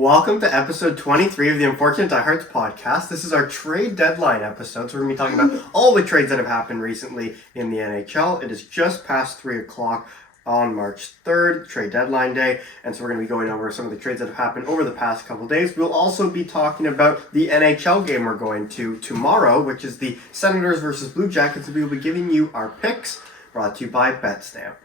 Welcome to episode 23 of the Unfortunate Diehards podcast. This is our trade deadline episode, so we're going to be talking about all the trades that have happened recently in the NHL. It is just past 3 o'clock on March 3rd, trade deadline day, and so we're going to be going over some of the trades that have happened over the past couple days. We'll also be talking about the NHL game we're going to tomorrow, which is the Senators versus Blue Jackets, and we will be giving you our picks, brought to you by BetStamp.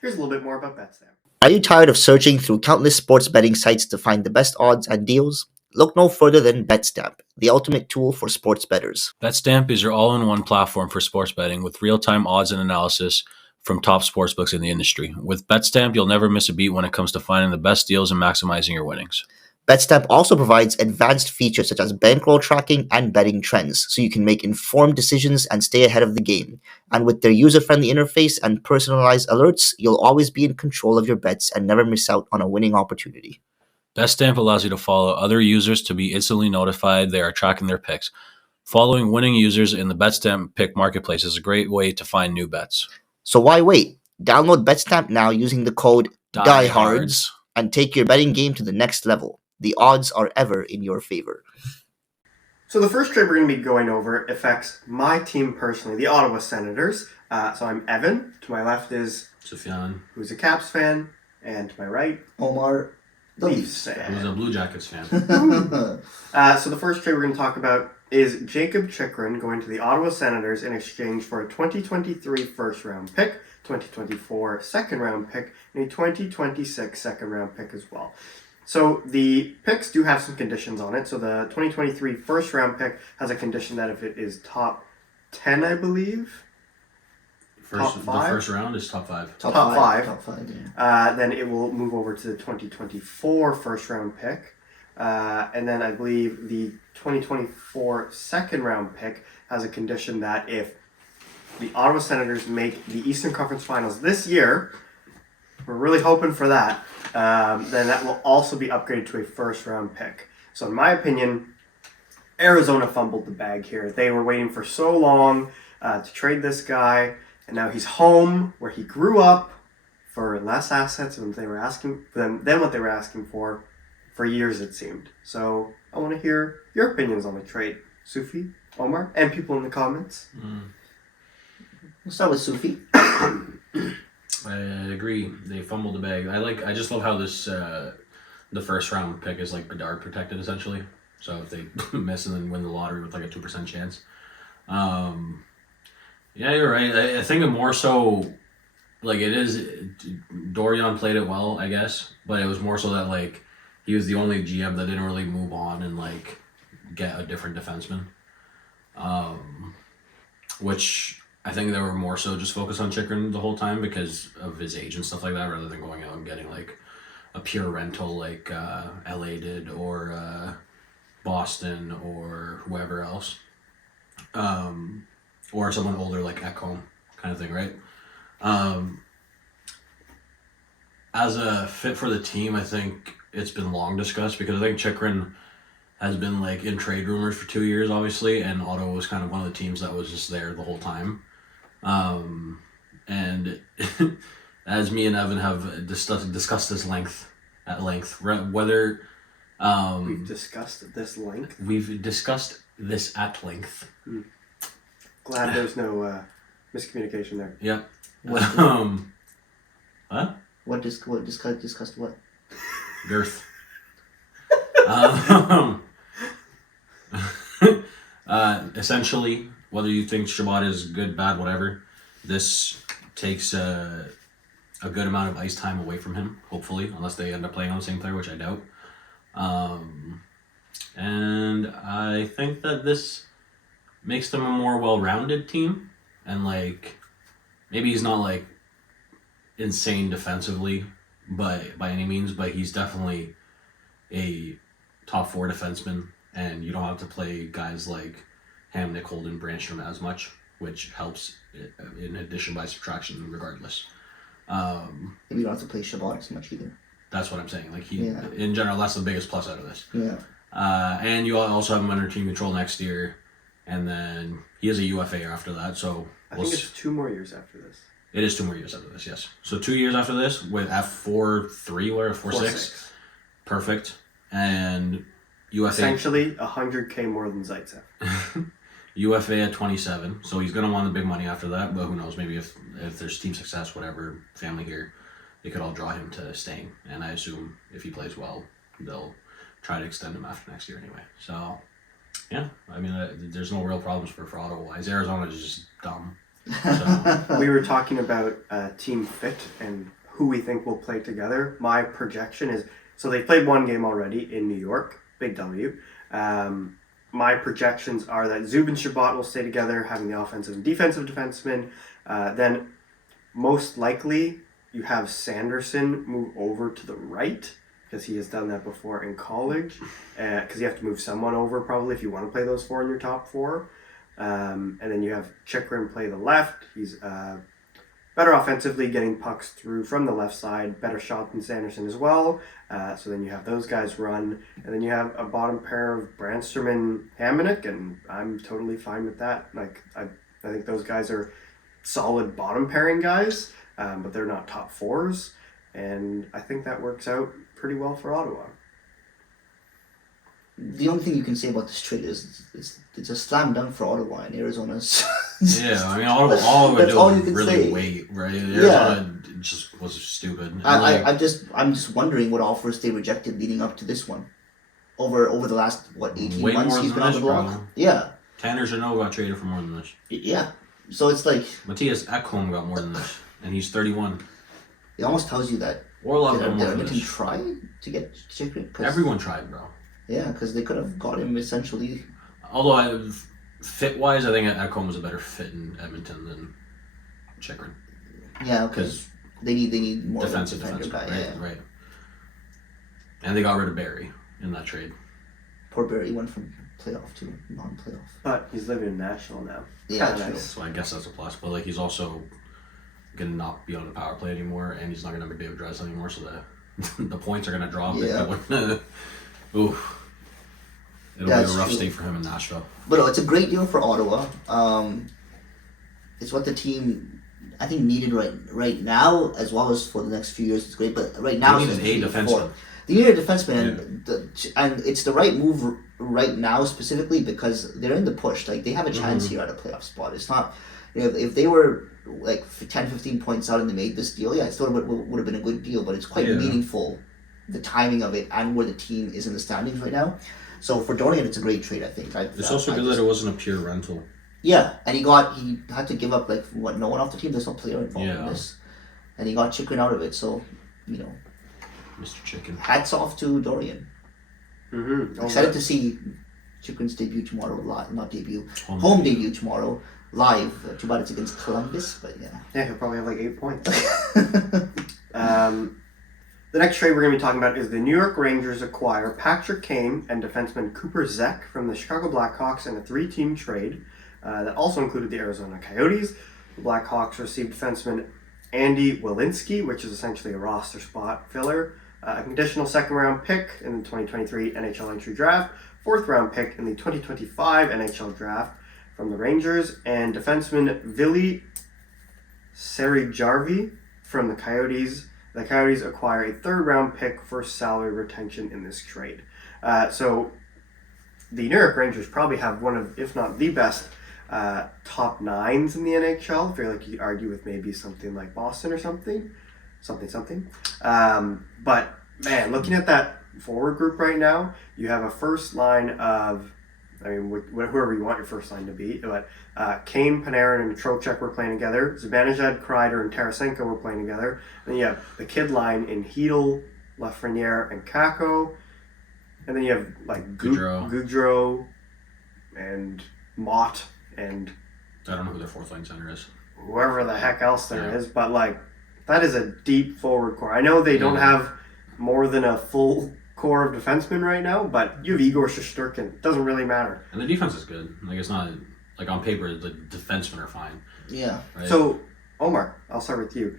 Here's a little bit more about BetStamp. Are you tired of searching through countless sports betting sites to find the best odds and deals? Look no further than BetStamp, the ultimate tool for sports bettors. BetStamp is your all-in-one platform for sports betting with real-time odds and analysis from top sportsbooks in the industry. With BetStamp, you'll never miss a beat when it comes to finding the best deals and maximizing your winnings. BetStamp also provides advanced features such as bankroll tracking and betting trends, so you can make informed decisions and stay ahead of the game. And with their user-friendly interface and personalized alerts, you'll always be in control of your bets and never miss out on a winning opportunity. BetStamp allows you to follow other users to be instantly notified they are tracking their picks. Following winning users in the BetStamp pick marketplace is a great way to find new bets. So why wait? Download BetStamp now using the code DIEHARDS and take your betting game to the next level. The odds are ever in your favor. So the first trade we're going to be going over affects my team personally, the Ottawa Senators. So I'm Evan. To my left is Sufjan, who's a Caps fan, and to my right, Omar, the Leafs fan. who's a Blue Jackets fan. So the first trade we're going to talk about is Jacob Cychrun going to the Ottawa Senators in exchange for a 2023 first-round pick, 2024 second-round pick, and a 2026 second-round pick as well. So the picks do have some conditions on it. So the 2023 first-round pick has a condition that if it is top 10, I believe, top 5? The first round is top 5. Top five. Top 5, yeah. Then it will move over to the 2024 first-round pick. And then I believe the 2024 second-round pick has a condition that if the Ottawa Senators make the Eastern Conference Finals this year, we're really hoping for that, then that will also be upgraded to a first-round pick. So in my opinion, Arizona fumbled the bag here. They were waiting for so long to trade this guy, and now he's home where he grew up for less assets than they were asking than what they were asking for years, it seemed. So I want to hear your opinions on the trade, Sufi, Omar, and people in the comments. We'll start with Sufi. I agree. They fumbled the bag. I just love how this the first round pick is like Bedard protected essentially. So if they miss and then win the lottery with like a 2% chance. Yeah, you're right. I think it more so like it is Dorion played it well, I guess, but it was more so that like he was the only GM that didn't really move on and like get a different defenseman. Which I think they were more so just focused on Chychrun the whole time because of his age and stuff like that, rather than going out and getting like a pure rental like LA did or Boston or whoever else, or someone older like Ekholm kind of thing, right? As a fit for the team, I think it's been long discussed because I think Chychrun has been like in trade rumors for 2 years, obviously, and Ottawa was kind of one of the teams that was just there the whole time. And as me and Evan have discussed this at length, whether We've discussed this length. we've discussed this at length. Glad there's no miscommunication there. Yeah. What? What discussed what? Girth. Essentially, whether you think Shabbat is good, bad, whatever, this takes a good amount of ice time away from him, hopefully, unless they end up playing on the same player, which I doubt. And I think that this makes them a more well-rounded team, and like maybe he's not like insane defensively by any means, but he's definitely a top 4 defenseman, and you don't have to play guys like Hamnick, Holden, Brandstrom as much, which helps in addition by subtraction regardless. Maybe you don't have to play Shabbat as much either. That's what I'm saying. Like in general, that's the biggest plus out of this. Yeah. And you also have him under team control next year, and then he is a UFA after that. So I think it's 2 more years after this. It is 2 more years after this, yes. So 2 years after this with F4-3 or F4-6. Perfect. and UFA Essentially, 100K more than Zaitsev. UFA at 27, so he's gonna want the big money after that. But who knows? Maybe if there's team success, whatever, family here, they could all draw him to staying. And I assume if he plays well, they'll try to extend him after next year anyway. So yeah, I mean, there's no real problems for Ottawa-wise. Arizona is just dumb. So We were talking about team fit and who we think will play together. My projection is, so they played one game already in New York, big W. My projections are that Zub and Shabbat will stay together, having the offensive and defensive defensemen. Then most likely you have Sanderson move over to the right, because he has done that before in college. Because you have to move someone over probably if you want to play those four in your top four. And then you have Chychrun play the left. He's better offensively, getting pucks through from the left side, better shot than Sanderson as well. So then you have those guys run, and then you have a bottom pair of Brandstrom and Hamonic, and I'm totally fine with that. Like I think those guys are solid bottom pairing guys, but they're not top fours, and I think that works out pretty well for Ottawa. The only thing you can say about this trade is it's a slam dunk for Ottawa and Arizona's. yeah, I mean, all of it That's all you was can really say. wait, right? Arizona just was stupid. And I'm just wondering what offers they rejected leading up to this one, over the last 18 way months more he's than been on this, the block. bro. Yeah, Tanner Janot got traded for more than this. yeah. So it's like Matthias Ekholm got more than this, and he's 31. it almost tells you that Orlov did got more than Edmonton this. try to get Chychrun? Everyone tried, bro. Yeah, because they could have got him essentially. Although fit-wise, I think Ekholm was a better fit in Edmonton than Chychrun. Yeah, because they need more Defensive, defender guy. right, Yeah. right. And they got rid of Barry in that trade. Poor Barry went from playoff to non-playoff. But he's living in Nashville now. Yeah, Kinda true. nice. So I guess that's a plus. But like, he's also gonna not be on the power play anymore, and he's not gonna have David Dress anymore. So the points are gonna drop. Yeah. Oof. It'll That's be a rough true. stay for him in Nashville. But no, it's a great deal for Ottawa. It's what the team I think needed right now, as well as for the next few years. It's great, but right now They needed especially a defenseman. for- They needed a defenseman, and it's the right move right now specifically because they're in the push. Like they have a chance here at a playoff spot. It's not, if they were like 10, 15 points out and they made this deal, yeah, it still would have been a good deal. But it's quite meaningful, the timing of it and where the team is in the standings right now. So for Dorian, it's a great trade. I think. It's also good that it wasn't a pure rental. Yeah, and he had to give up no one off the team. There's no player involved in this, and he got Chychrun out of it. So, Mr. Chicken. hats off to Dorian. Mm-hmm. Excited to see Chychrun's debut tomorrow. Not debut, home debut tomorrow live. Too bad it's against Columbus, but yeah. Yeah, he'll probably have like 8 points. The next trade we're going to be talking about is the New York Rangers acquire Patrick Kane and defenseman Cooper Zek from the Chicago Blackhawks in a 3-team trade that also included the Arizona Coyotes. The Blackhawks received defenseman Andy Welinski, which is essentially a roster spot filler, a conditional second-round pick in the 2023 NHL entry draft, fourth-round pick in the 2025 NHL draft from the Rangers, and defenseman Vili Sarijarvi from the Coyotes. The Coyotes acquire a third-round pick for salary retention in this trade. So the New York Rangers probably have one of, if not the best, top nines in the NHL. I feel like you could argue with maybe something like Boston or something. But, man, looking at that forward group right now, you have a first line of, whoever you want your first line to be, but Kane, Panarin, and Trocheck were playing together. Zibanejad, Kreider, and Tarasenko were playing together. And you have the kid line in Hedel, Lafreniere, and Kako. And then you have like Goudreau and Mott and I don't know who their fourth line center is. whoever the heck else there is. But like, that is a deep forward core. I know they don't have more than a full core of defensemen right now, but you have Igor Shesterkin. It doesn't really matter. And the defense is good. Like, it's not, like, on paper, the defensemen are fine. Yeah. Right? So, Omar, I'll start with you.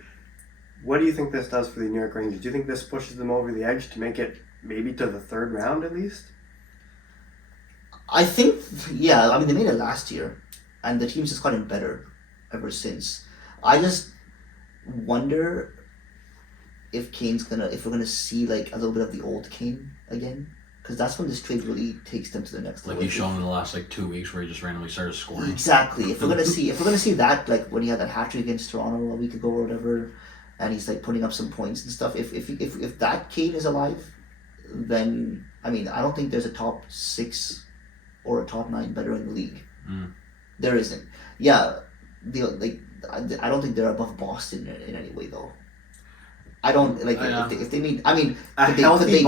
What do you think this does for the New York Rangers? Do you think this pushes them over the edge to make it maybe to the third round at least? I think, yeah. They made it last year, and the team's just gotten better ever since. I just wonder if we're gonna see like a little bit of the old Kane again, because that's when this trade really takes them to the next level. Like he's shown in the last 2 weeks where he just randomly started scoring. Exactly. If we're gonna see that, like when he had that hat trick against Toronto a week ago or whatever, and he's like putting up some points and stuff. If that Kane is alive, then I mean I don't think there's a top 6 or a top 9 better in the league. There isn't. Yeah, I don't think they're above Boston in any way though. I don't like if they need. I mean, Boston beat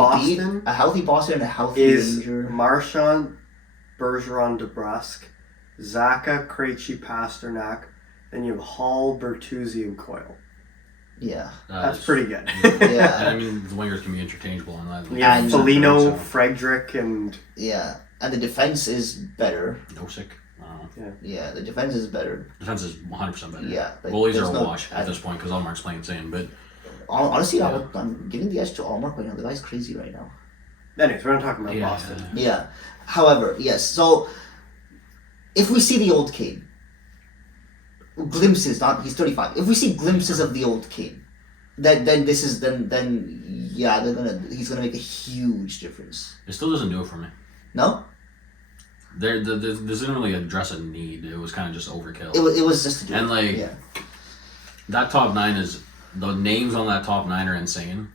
a healthy Boston and a healthy is Ranger. Marchand, Bergeron, DeBrusque, Zacha, Krejci, Pasternak. Then you have Hall, Bertuzzi, and Coyle. Yeah, that's pretty good. Yeah, I mean the wingers can be interchangeable on that. Yeah, And Foligno, Frederick, and and the defense is better. Nosek. Yeah, the defense is better. Defense is 100% better. Yeah, like, goalies are a wash at this point because Allmark's playing insane. But honestly, I'm giving the edge to Allmark right now. The guy's crazy right now. Anyways, we're not talking about Boston. Yeah. However, yes. So if we see the old Kane, glimpses, not he's 35. If we see glimpses of the old Kane, then he's gonna make a huge difference. It still doesn't do it for me. No. There didn't really address a need. It was kind of just overkill. It was just and that top 9 is the names on that top 9 are insane,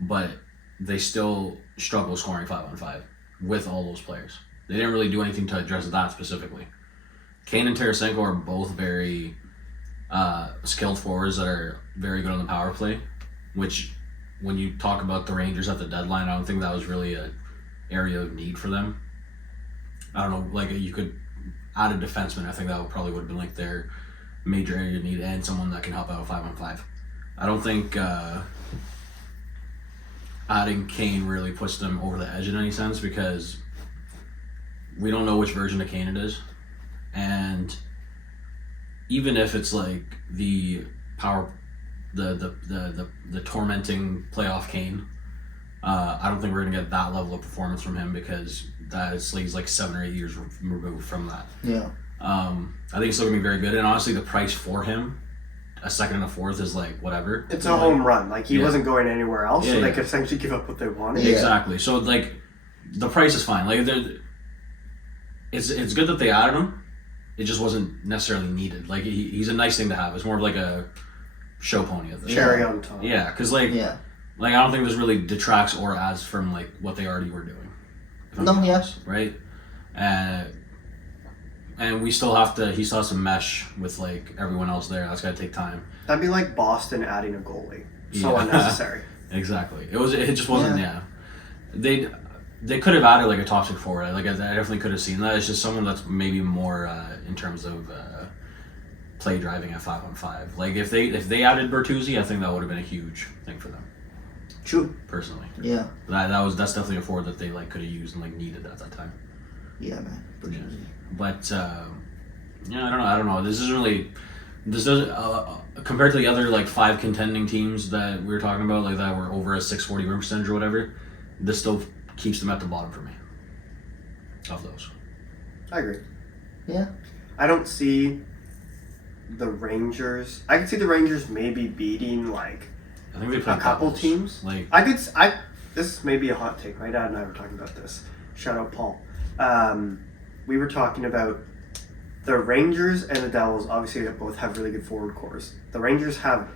but they still struggle scoring 5-on-5 with all those players. They didn't really do anything to address that specifically. Kane and Tarasenko are both very skilled forwards that are very good on the power play, which when you talk about the Rangers at the deadline, I don't think that was really an area of need for them. I don't know, you could add a defenseman. I think that would have been their major area of need and someone that can help out 5-on-5. I don't think adding Kane really puts them over the edge in any sense because we don't know which version of Kane it is. And even if it's the power, the tormenting playoff Kane, I don't think we're gonna get that level of performance from him because he's 7 or 8 years removed from that. Yeah. I think he's still gonna be very good, and honestly, the price for him, a second and a fourth, is whatever. It's a home run. He wasn't going anywhere else, so they could essentially give up what they wanted. Yeah. Exactly. So the price is fine. It's good that they added him. It just wasn't necessarily needed. He's a nice thing to have. It's more of a show pony at this cherry on top. Yeah, because I don't think this really detracts or adds from what they already were doing. No, yes. Right? And he still has to mesh with everyone else there. That's got to take time. That'd be like Boston adding a goalie. So unnecessary. Exactly. It just wasn't. They could have added a top 6 forward. I definitely could have seen that. It's just someone that's maybe more in terms of play driving at 5-on-5. If they added Bertuzzi, I think that would have been a huge thing for them. True. Personally. Yeah. That's definitely a forward that they could have used and needed at that time. Yeah, man. Yeah. But I don't know. This doesn't compared to the other 5 contending teams that we were talking about that were over a 640 win percentage or whatever. This still keeps them at the bottom for me. Of those. I agree. Yeah. I don't see the Rangers. I can see the Rangers maybe beating I think they play a couple teams. This may be a hot take. My dad and I were talking about this. Shout out Paul. We were talking about the Rangers and the Devils. Obviously, they both have really good forward cores. The Rangers have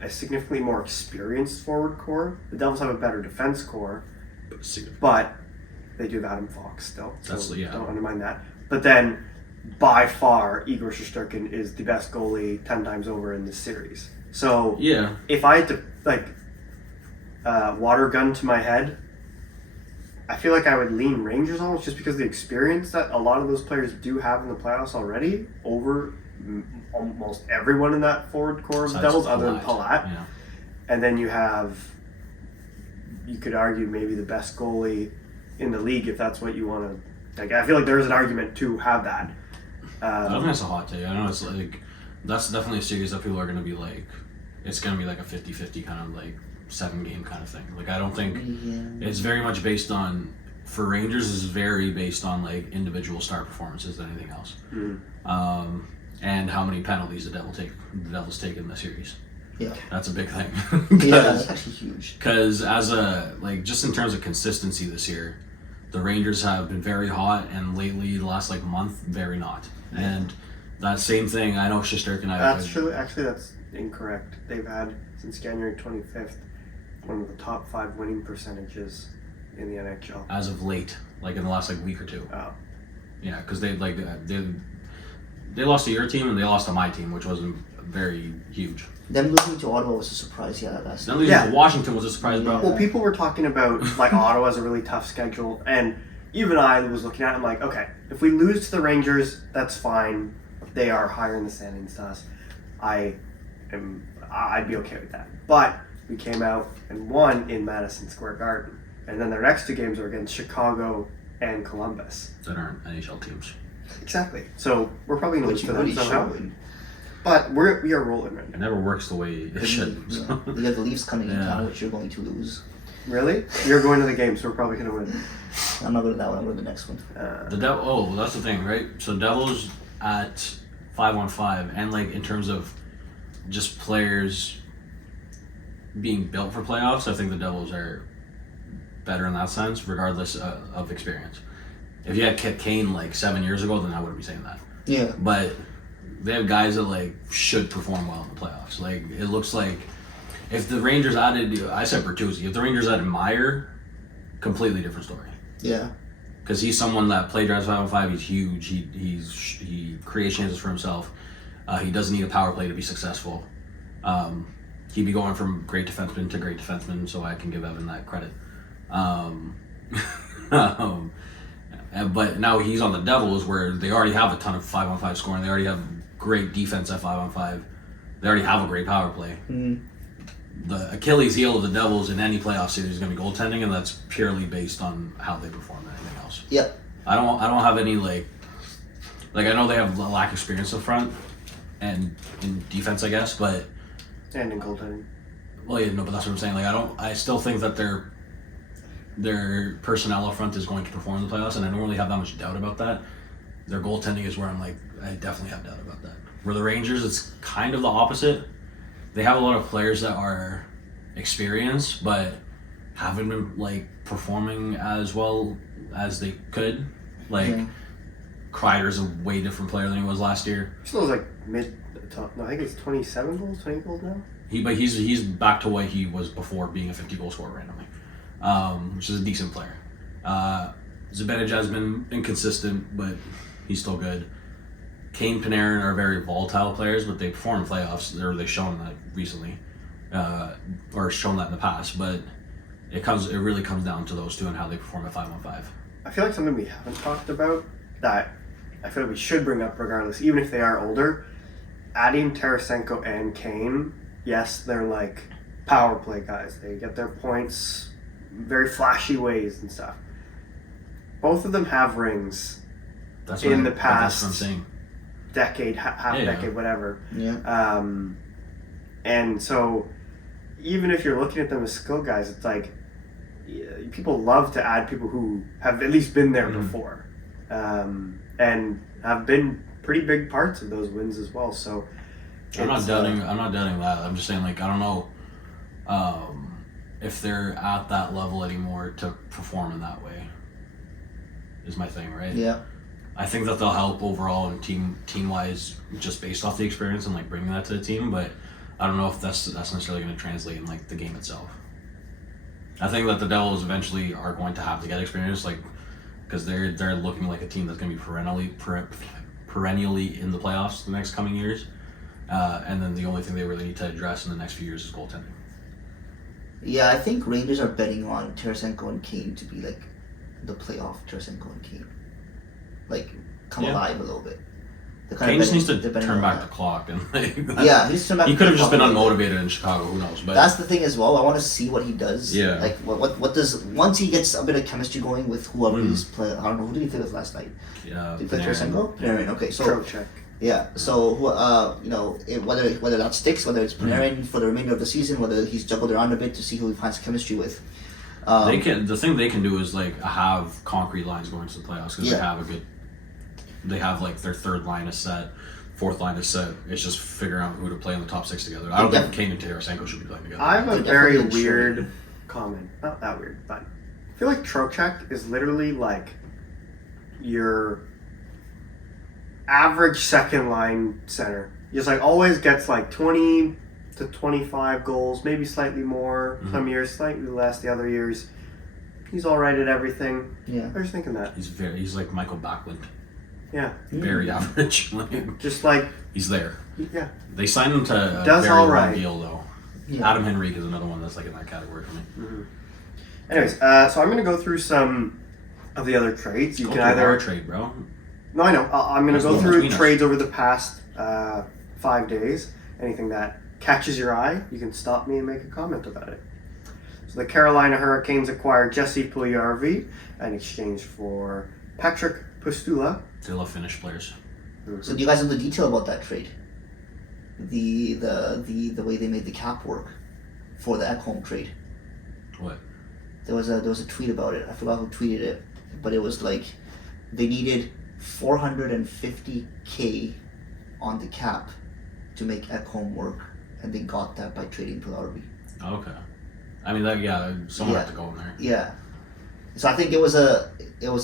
a significantly more experienced forward core. The Devils have a better defense core, but they do have Adam Fox still. So don't undermine that. But then, by far, Igor Shesterkin is the best goalie 10 times over in this series. So if I had to water gun to my head, I feel like I would lean Rangers almost just because of the experience that a lot of those players do have in the playoffs already over almost everyone in that forward core of the Devils other than Palat. Yeah. And then you could argue maybe the best goalie in the league if that's what you want to. I feel like there's an argument to have that. I don't think that's a hot take. I know it's that's definitely a series that people are going to be it's going to be a 50-50 kind of 7-game kind of thing. I don't think it's very much based on, for Rangers, is very based on individual star performances than anything else. Mm-hmm. And how many penalties the Devils take in the series. Yeah. That's a big thing. Yeah, that's actually huge. because as a just in terms of consistency this year, the Rangers have been very hot, and lately the last month very not. And that same thing, I know Shesterkin and I. That's true. Actually, that's incorrect. They've had since January 25th one of the top 5 winning percentages in the NHL as of late, in the last week or two. Oh. Yeah, because they lost to your team and they lost to my team, which wasn't very huge. Them losing to Ottawa was a surprise, last Them losing to Washington was a surprise, bro. Well, people were talking about Ottawa has a really tough schedule, and even I was looking at it, I'm like, okay, if we lose to the Rangers, that's fine. They are higher in the standings than us. I'd be okay with that. But we came out and won in Madison Square Garden, and then their next 2 games are against Chicago and Columbus. That aren't NHL teams. Exactly. So we're probably going to lose to them really somehow. But we are rolling right It now. never works the way it should. You have the Leafs coming in town, which you're going to lose. Really? You're going to the game, so we're probably going to win. I'm not going to that one. I'm going to the next one. That's the thing, right? So Devils at 5-on-5, and in terms of just players being built for playoffs, I think the Devils are better in that sense, regardless of experience. If you had Kane 7 years ago, then I wouldn't be saying that. Yeah. But they have guys that should perform well in the playoffs. It looks like if the Rangers added, I said Bertuzzi. If the Rangers added Meyer, completely different story. Yeah. Because he's someone that played drives 5-on-5. He's huge. He creates chances for himself. He doesn't need a power play to be successful. He'd be going from great defenseman to great defenseman, so I can give Evan that credit. But now he's on the Devils, where they already have a ton of 5-on-5 scoring. They already have great defense at 5-on-5. They already have a great power play. Mm. The Achilles heel of the Devils in any playoff series is going to be goaltending, and that's purely based on how they perform and anything else. Yep. I don't have any I know they have a lack of experience up front and in defense, I guess, but And in goaltending. well, yeah, no, but that's what I'm saying. I still think that their personnel up front is going to perform in the playoffs, and I don't really have that much doubt about that. Their goaltending is where I'm I definitely have doubt about that. Where the Rangers, it's kind of the opposite. They have a lot of players that are experienced, but haven't been performing as well as they could. Kreider's a way different player than he was last year. Still is mid-top. No, I think it's 27 goals, 20 goals now. But he's back to what he was before, being a 50-goal scorer randomly, which is a decent player. Zibanejad has been inconsistent, but he's still good. Kane, Panarin are very volatile players, but they perform in playoffs. They've shown that recently, or shown that in the past. But it really comes down to those two and how they perform at 5-on-5. I feel like something we haven't talked about that I feel like we should bring up regardless, even if they are older. Adding Tarasenko and Kane, yes, they're power play guys. They get their points very flashy ways and stuff. Both of them have rings in the past. That's what I'm saying. Decade, half decade, whatever. Yeah. And so even if you're looking at them as skill guys, it's people love to add people who have at least been there before, and have been pretty big parts of those wins as well. So I'm not doubting that. I'm just saying I don't know if they're at that level anymore to perform in that way. Is my thing, right? Yeah. I think that they'll help overall and team wise, just based off the experience and bringing that to the team. But I don't know if that's necessarily going to translate in the game itself. I think that the Devils eventually are going to have to get experience, because they're looking like a team that's going to be perennially in the playoffs the next coming years. And then the only thing they really need to address in the next few years is goaltending. Yeah, I think Rangers are betting on Tarasenko and Kane to be the playoff Tarasenko and Kane. Come alive a little bit. Kane just needs to turn back the clock and yeah, he needs to turn back. He could have just been unmotivated in Chicago. Who knows? But that's the thing as well. I want to see what he does. Yeah. What does once he gets a bit of chemistry going with whoever he's playing. I don't know, who did he play with last night? Yeah. Did he play Tarasenko? Panarin. Okay, so Trocheck. yeah. So whether that sticks, whether it's Panarin for the remainder of the season, whether he's juggled around a bit to see who he finds chemistry with. The thing they can do is have concrete lines going to the playoffs, because they have their third line is set, fourth line is set. It's just figuring out who to play in the top 6 together. I don't think Kane and Tarasenko should be playing together. I have a very weird common. Not that weird, but I feel like Trocheck is literally like your average second line center. Just like always gets like 20 to 25 goals, maybe slightly more. Mhm. Some years slightly less. The other years he's all right at everything. Yeah. I was thinking that. He's like Michael Backlund. Yeah. Very average. Like, Just like he's there. yeah. They signed him to a Does very all low right. deal though. Yeah. Adam Henrique is another one that's like in that category for me. Mm-hmm. Anyways, so I'm going to go through some of the other trades. You Go can through our either trade, bro. No, I know. I'm going to There's go one through between us. trades over the past 5 days. Anything that catches your eye, you can stop me and make a comment about it. So the Carolina Hurricanes acquired Jesse Puljujarvi in exchange for Patrick Pustula. They love Finnish players. So do you guys know the detail about that trade? The way they made the cap work for the Ekholm trade. What? There was a tweet about it. I forgot who tweeted it, but it was like they needed 450K on the cap to make Ekholm work, and they got that by trading Puljujarvi. Okay. I mean, someone Yeah. had to go in there. Yeah. So I think it was a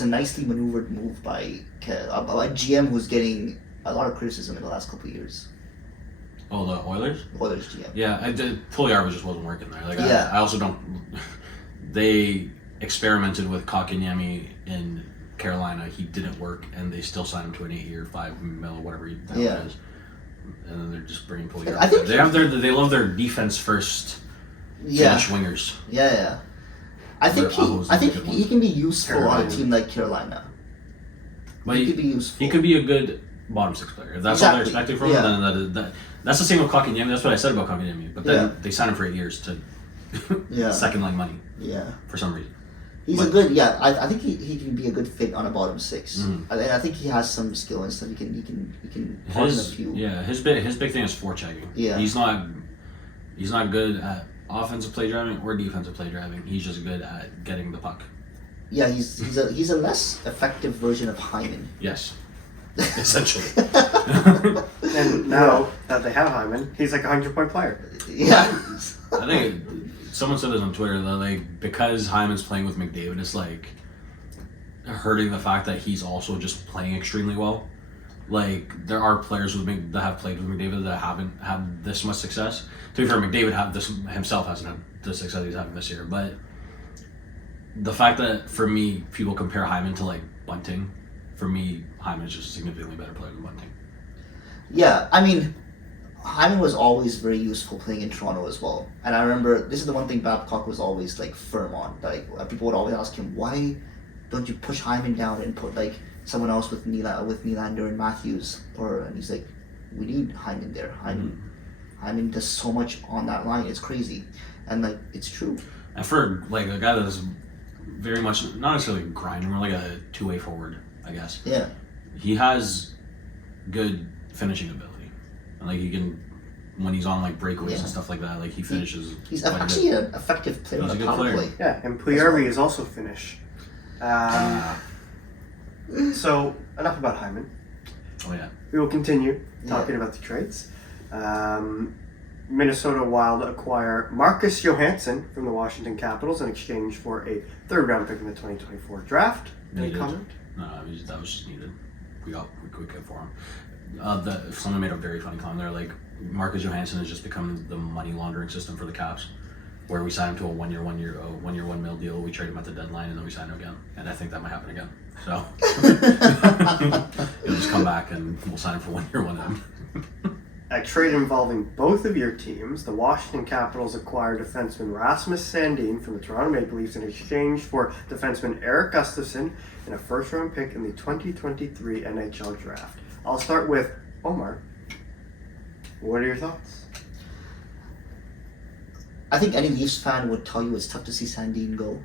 nicely maneuvered move by a GM who's getting a lot of criticism in the last couple of years. Oh, the Oilers? Oilers GM. Yeah, Puljujarvi just wasn't working there. Like, Yeah. I also don't. They experimented with Kotkaniemi in Carolina. He didn't work, and they still signed him to an 8-year, $5 million, whatever the hell Yeah. it is. And then they're just bringing Puljujarvi. I think they love their defense first. Yeah. Finnish wingers. Yeah. I think Aho's I a think good he can be useful on a Carolina. team like Carolina. But He could be useful. he could be a good bottom six player. If that's all they're Exactly. expecting from him, then that's the same with Kotkaniemi. That's what I said about Kotkaniemi. But then Yeah. they signed him for 8 years to Yeah. second line money Yeah. for some reason. He's But- a good, I think he can be a good fit on a bottom six. Mhm. I think he has some skill and stuff. He can run a few. His big thing is forechecking. Yeah. He's not good at offensive play driving or defensive play driving. He's just good at getting the puck. Yeah, he's a less effective version of Hyman. Yes. Essentially. And now that they have Hyman, he's like a 100-point player. Yeah. I think someone said this on Twitter that like because Hyman's playing with McDavid, it's like hurting the fact that he's also just playing extremely well. Like there are players that have played with McDavid that haven't had this much success. To be fair, McDavid himself hasn't had the success he's having this year. But the fact that for me people compare Hyman to like Bunting, for me Hyman is just a significantly better player than Bunting. Yeah, I mean, Hyman was always very useful playing in Toronto as well. And I remember this is the one thing Babcock was always like firm on. Like people would always ask him, why don't you push Hyman down and put like someone else with Nylander and Matthews? And he's like, we need Hyman there. Hyman does so much on that line. It's crazy, and like it's true. And for like a guy that's very much not necessarily grinding, more like a two-way forward, I guess. Yeah. He has good finishing ability, and like he can when he's on like breakaways and stuff like that. Like he finishes. He's quite a actually bit. an effective player He's on a the good power player. play. Yeah, and Puljujarvi is also Finnish. So enough about Hyman. Oh yeah. We will continue talking about the trades. Minnesota Wild acquire Marcus Johansson from the Washington Capitals in exchange for a 3rd round pick in the 2024 draft. Any Needed. comment? No, I mean, that was just needed. We could get for him. Someone made a very funny comment there. Like Marcus Johansson has just become the money laundering system for the Caps, where we sign him to a one year $1 million deal. We trade him at the deadline, and then we sign him again. And I think that might happen again. So he'll just come back, and we'll sign him for 1 year $1 million. A trade involving both of your teams, the Washington Capitals acquired defenseman Rasmus Sandin from the Toronto Maple Leafs in exchange for defenseman Eric Gustafsson and a 1st round pick in the 2023 NHL draft. I'll start with Omar. What are your thoughts? I think any Leafs fan would tell you it's tough to see Sandin go,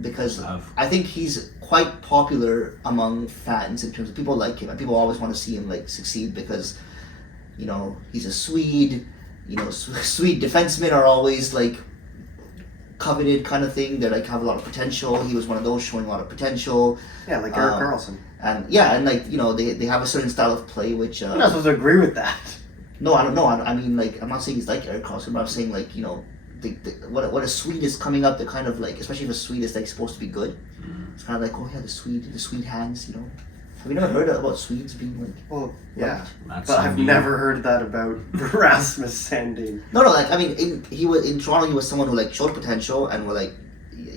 because I think he's quite popular among fans in terms of people like him, and people always want to see him like succeed because, you know, he's a Swede. You know, Swede defensemen are always like coveted kind of thing. They like have a lot of potential. He was one of those showing a lot of potential. Yeah, like Erik Karlsson. And yeah, and like, you know, they have a certain style of play which. I'm not supposed to agree with that. No, I don't know. I mean, like, I'm not saying he's like Erik Karlsson, but I'm saying like, you know, what a Swede is coming up, the kind of like, especially if a Swede is like supposed to be good, it's kind of like, oh yeah, the Swede hands, you know. Have you never heard about Swedes being like? Well, yeah, That's but I've Sandin. never heard that about Rasmus Sandin. No, like I mean, in Toronto, he was someone who like showed potential and were like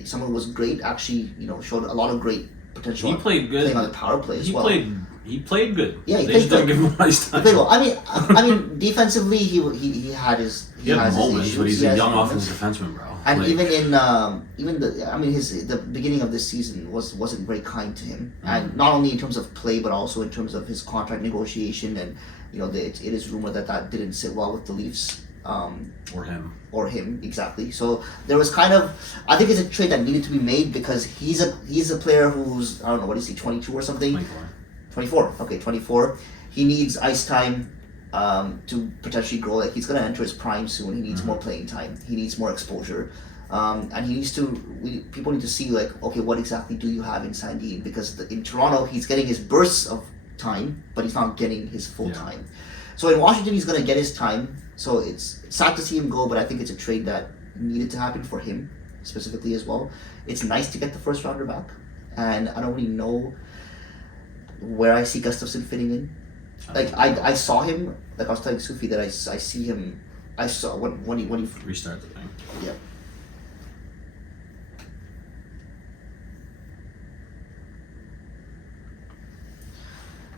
someone who was great. Actually, you know, showed a lot of great potential. He played good. Playing on the power play as well. He played good. Yeah, he they played just didn't good. give him ice He time. played well. I mean, defensively, he had his He had has his moments, issues. but he's He a has young moments. offensive defenseman, bro. And Like, even the beginning of this season wasn't very kind to him, and not only in terms of play but also in terms of his contract negotiation, and you know it is rumored that didn't sit well with the Leafs. or him. Exactly. So there was kind of, I think it's a trade that needed to be made because he's a player who's, I don't know, what is he, 22 or something? 24. Okay, 24. He needs ice time to potentially grow. Like he's gonna enter his prime soon. He needs more playing time. He needs more exposure. And he needs to. People need to see like, okay, what exactly do you have in Sandin? Because in Toronto, he's getting his bursts of time, but he's not getting his full time. So in Washington, he's gonna get his time. So it's sad to see him go, but I think it's a trade that needed to happen for him specifically as well. It's nice to get the first rounder back, and I don't really know where I see Gustafsson fitting in. Like I saw him, like I was telling Sufi that I see him. I saw when he Restart the thing. yeah.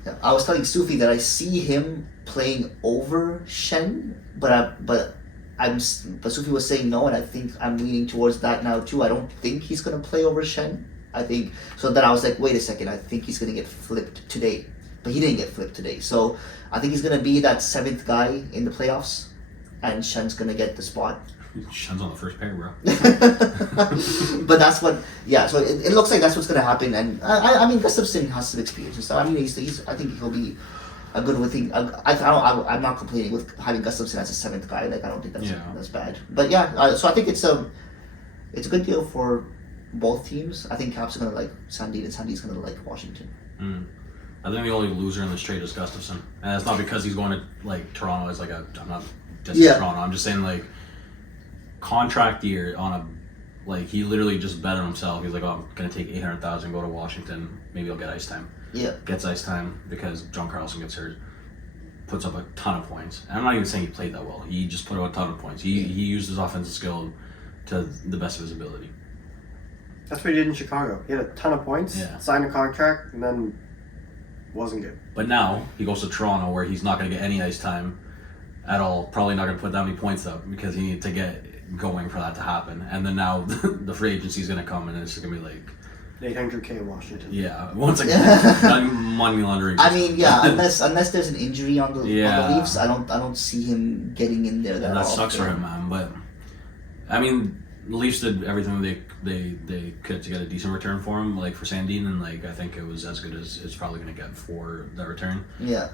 Yeah, I was telling Sufi that I see him playing over Shen, but Sufi was saying no, and I think I'm leaning towards that now too. I don't think he's gonna play over Shen. I think so. Then I was like, wait a second, I think he's gonna get flipped today, but he didn't get flipped today. So I think he's gonna be that seventh guy in the playoffs, and Shen's gonna get the spot. Shen's on the first pair, bro. But that's what, yeah. So it looks like that's what's gonna happen, and I mean Gustafsson has some experience and stuff. I mean he's I think he'll be a good with thing. I'm not complaining with having Gustafsson as a seventh guy. Like I don't think that's bad. But yeah, so I think it's a good deal for both teams. I think Cap's gonna like Sandin, and Sandin's gonna like Washington. I think the only loser in this trade is Gustafsson, and it's not because he's going to like Toronto. It's like I'm not dissing Toronto. I'm just saying like contract year on a like he literally just bet on himself. He's like, oh, I'm gonna take $800,000, go to Washington. Maybe I'll get ice time. Yeah. Gets ice time because John Carlson gets hurt. Puts up a ton of points. And I'm not even saying he played that well. He just put up a ton of points. He used his offensive skill to the best of his ability. That's what he did in Chicago. He had a ton of points, signed a contract, and then wasn't good. But now he goes to Toronto where he's not going to get any ice time at all. Probably not going to put that many points up because he needed to get going for that to happen. And then now the free agency is going to come and it's going to be like $800K in Washington. Yeah, once again, money laundering. I mean, yeah, unless there's an injury on the Leafs, I don't see him getting in there. That sucks for him, man. But I mean, the Leafs did everything they could to get a decent return for him, like for Sandin, and like I think it was as good as it's probably going to get for that return. Yeah.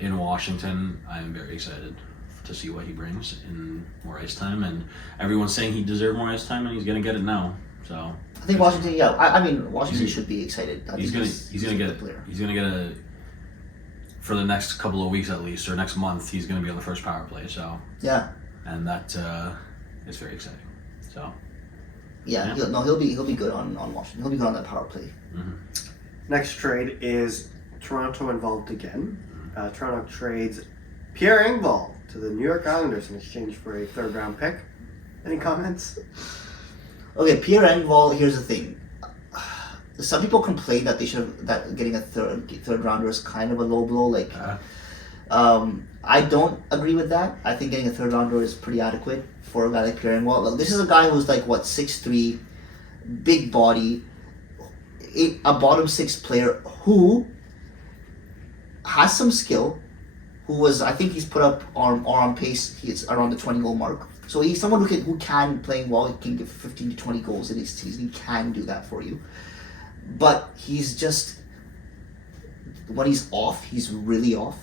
In Washington, I am very excited to see what he brings in more ice time, and everyone's saying he deserves more ice time, and he's going to get it now. So I think Washington. Yeah, I mean Washington should be excited. He's gonna get a for the next couple of weeks at least, or next month. He's gonna be on the first power play. So yeah, and that is very exciting. So yeah. He'll be good on Washington. He'll be good on that power play. Mm-hmm. Next trade is Toronto involved again. Toronto trades Pierre Engvall to the New York Islanders in exchange for a third-round pick. Any comments? Okay, Pierre Engvall. Here's the thing. Some people complain that that getting a third rounder is kind of a low blow. Like, I don't agree with that. I think getting a third rounder is pretty adequate for a guy like Pierre Engvall. Like, this is a guy who's like 6'3", big body, a bottom six player who has some skill. I think he's put up on pace. He's around the 20 goal mark. So he's someone who can play well. He can give 15 to 20 goals in his season. He can do that for you. But he's just, when he's off, he's really off.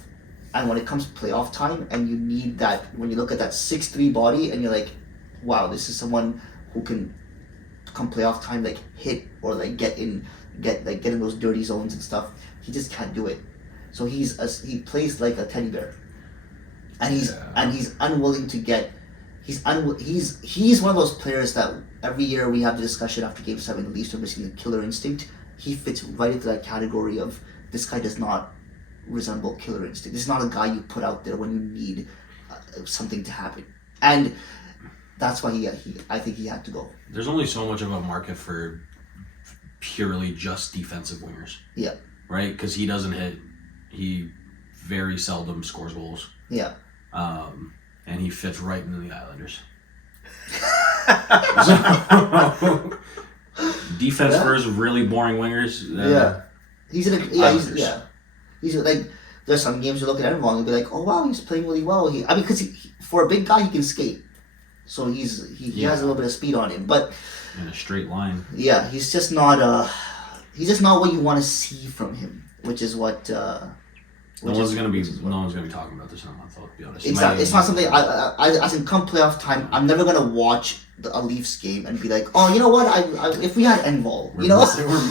And when it comes to playoff time, and you need that, when you look at that 6'3" body, and you're like, wow, this is someone who can come playoff time, like hit or like get in those dirty zones and stuff. He just can't do it. So he plays like a teddy bear, and he's unwilling to get. He's one of those players that every year we have the discussion after Game 7, the Leafs are missing the killer instinct. He fits right into that category of this guy does not resemble killer instinct. This is not a guy you put out there when you need something to happen. And that's why I think he had to go. There's only so much of a market for purely just defensive wingers. Yeah. Right? Because he doesn't hit. He very seldom scores goals. Yeah. And he fits right into the Islanders. Defense first, really boring wingers. He's like, there's some games you're looking at him and you'll be like, oh wow, he's playing really well. Because for a big guy, he can skate, so he has a little bit of speed on him. But in a straight line. Yeah, he's just not what you want to see from him, which is what. No one's gonna be talking about this in a month. I'll be honest. Exactly, it's not something I think come playoff time, I'm never gonna watch a Leafs game and be like, oh, you know what? If we had Engvall, we're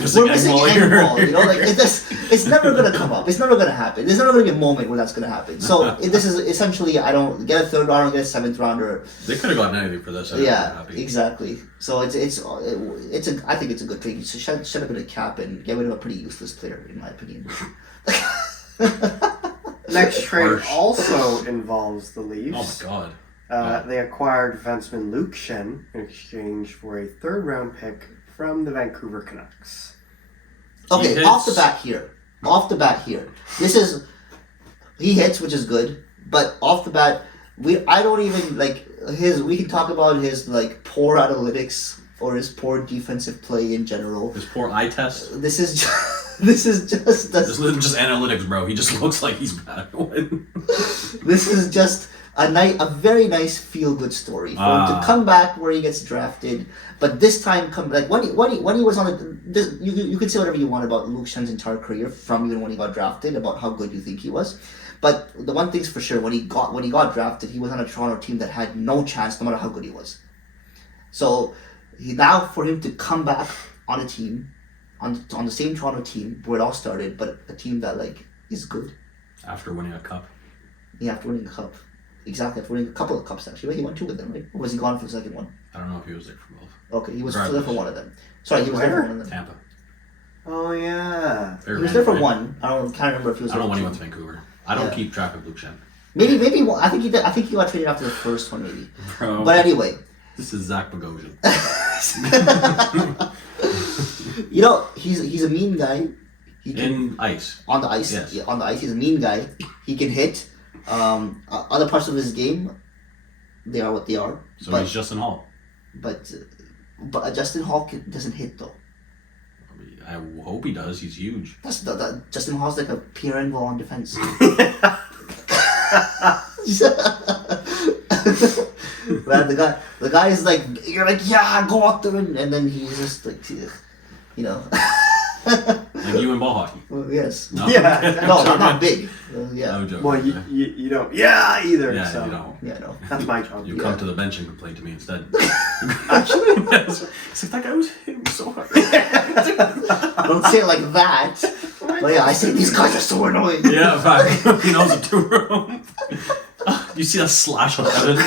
missing Engvall. You know, like it's never gonna come up. It's never gonna happen. There's never gonna be a moment where that's gonna happen. So this is essentially, I don't get a third rounder, get a seventh rounder. They could have gotten anything for this. Exactly. So I think it's a good trade. So shut up in a cap and get rid of a pretty useless player, in my opinion. Next trade also involves the Leafs. Oh my god. They acquired defenseman Luke Shen in exchange for a third-round pick from the Vancouver Canucks. Okay, off the bat here. He hits, which is good, but off the bat, I don't even like we can talk about his like poor analytics or his poor defensive play in general. His poor eye test. This is just analytics, bro. He just looks like he's bad. This is just a very nice feel-good story for him to come back where he gets drafted, but this time when he was on you can say whatever you want about Luke Shen's entire career from even when he got drafted about how good you think he was, but the one thing's for sure, when he got drafted, he was on a Toronto team that had no chance no matter how good he was. So now for him to come back on a team on the same Toronto team where it all started, but a team that like is good after winning a cup. Yeah, after winning a cup. Exactly, after winning a couple of cups actually. He won 2 of them, right? Or was he gone for the second one? I don't know if he was there for both. Okay, he was there for one of them. Sorry, he was there for one of them. Tampa. Oh yeah. He was there for one. Can't remember if he was. I don't know when he went to Vancouver. I don't keep track of Luke Shen. Maybe. I think he did. I think he got traded after the first one, maybe. Bro. But anyway. This is Zach Bogosian. You know, he's a mean guy. In ice. On the ice. Yes. Yeah, on the ice, he's a mean guy. He can hit. Other parts of his game, they are what they are. So he's Justin Hall. But Justin Hall doesn't hit though. I hope he does. He's huge. Justin Hall's like a Pierre Engvall on defense. Man, the guy is like, you're like, yeah, go out there, and then he's just like, you know. Like you in ball hockey. Well, yes. No? Yeah. No, not big. Yeah. No joke. Well, you don't. Yeah, either. Yeah, so. you don't. Yeah, no. That's my job. You come to the bench and complain to me instead. Actually, it's like that guy was hitting me so hard. I don't say it like that. But yeah, I say these guys are so annoying. Yeah, fact. He knows the 2-room. You see that slash on Evan?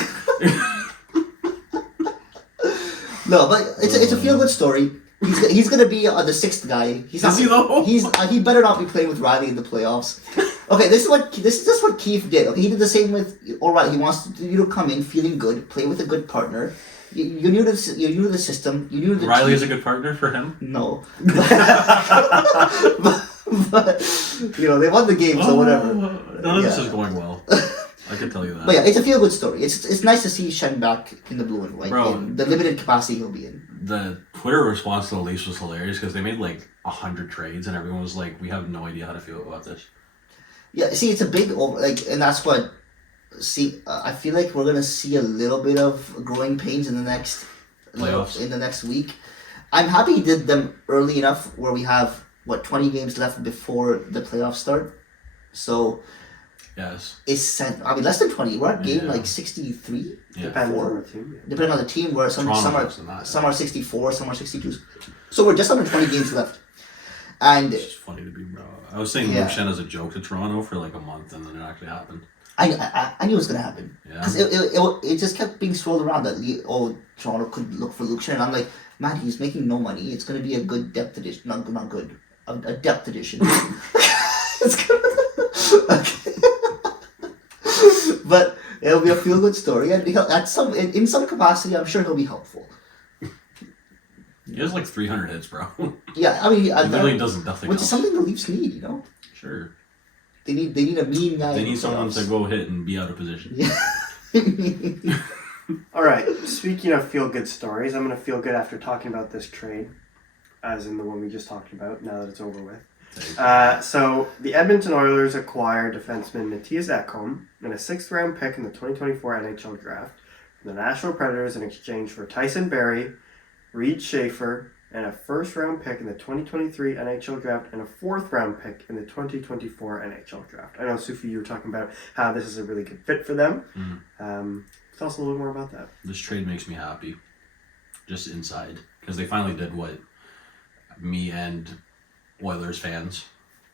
No, but it's a feel good story. He's gonna be the sixth guy. He better not be playing with Riley in the playoffs. Okay, this is what Keefe did. Okay, he did the same with O'Reilly. He wants you to come in feeling good, play with a good partner. You knew the system. You knew the Riley team. is a good partner for him. No, but you know they won the game, so whatever. None of this is going well. I can tell you that. But yeah, it's a feel good story. It's nice to see Shen back in the blue and white in the limited capacity he'll be in. The Twitter response to the Leafs was hilarious because they made like 100 trades and everyone was like, "We have no idea how to feel about this." Yeah, see, it's a big and that's what. I feel like we're gonna see a little bit of growing pains in the next playoffs in the next week. I'm happy he did them early enough where we have 20 games left before the playoffs start. So yes, it's less than 20. We're at game 63. Yeah. Depends on the team. Depending on the team, where some are 64, some are 62. So we're just under 20 games left. And it's just funny to be bro. I was saying Luke Shen as a joke to Toronto for like a month, and then it actually happened. I knew it was gonna happen Yeah. because it just kept being swirled around that Toronto could look for Luke Schenn, and I'm like, man, he's making no money. It's gonna be a good depth addition. Not good. A depth addition. It's gonna, okay. But it'll be a feel good story, and in some capacity, I'm sure he'll be helpful. He has like 300 hits, bro. Yeah, I mean, He really does nothing which else. is something the Leafs need, you know. Sure. They need a mean guy. They need someone to go hit and be out of position. Yeah. All right. Speaking of feel good stories, I'm gonna feel good after talking about this trade, as in the one we just talked about. Now that it's over with. So the Edmonton Oilers acquired defenseman Matthias Ekholm and a 6th-round pick in the 2024 NHL Draft from the Nashville Predators in exchange for Tyson Barrie, Reed Schaefer, and a 1st-round pick in the 2023 NHL Draft and a 4th-round pick in the 2024 NHL Draft. I know, Sufi, you were talking about how this is a really good fit for them. Tell us a little more about that. This trade makes me happy, just inside, because they finally did what me and Oilers fans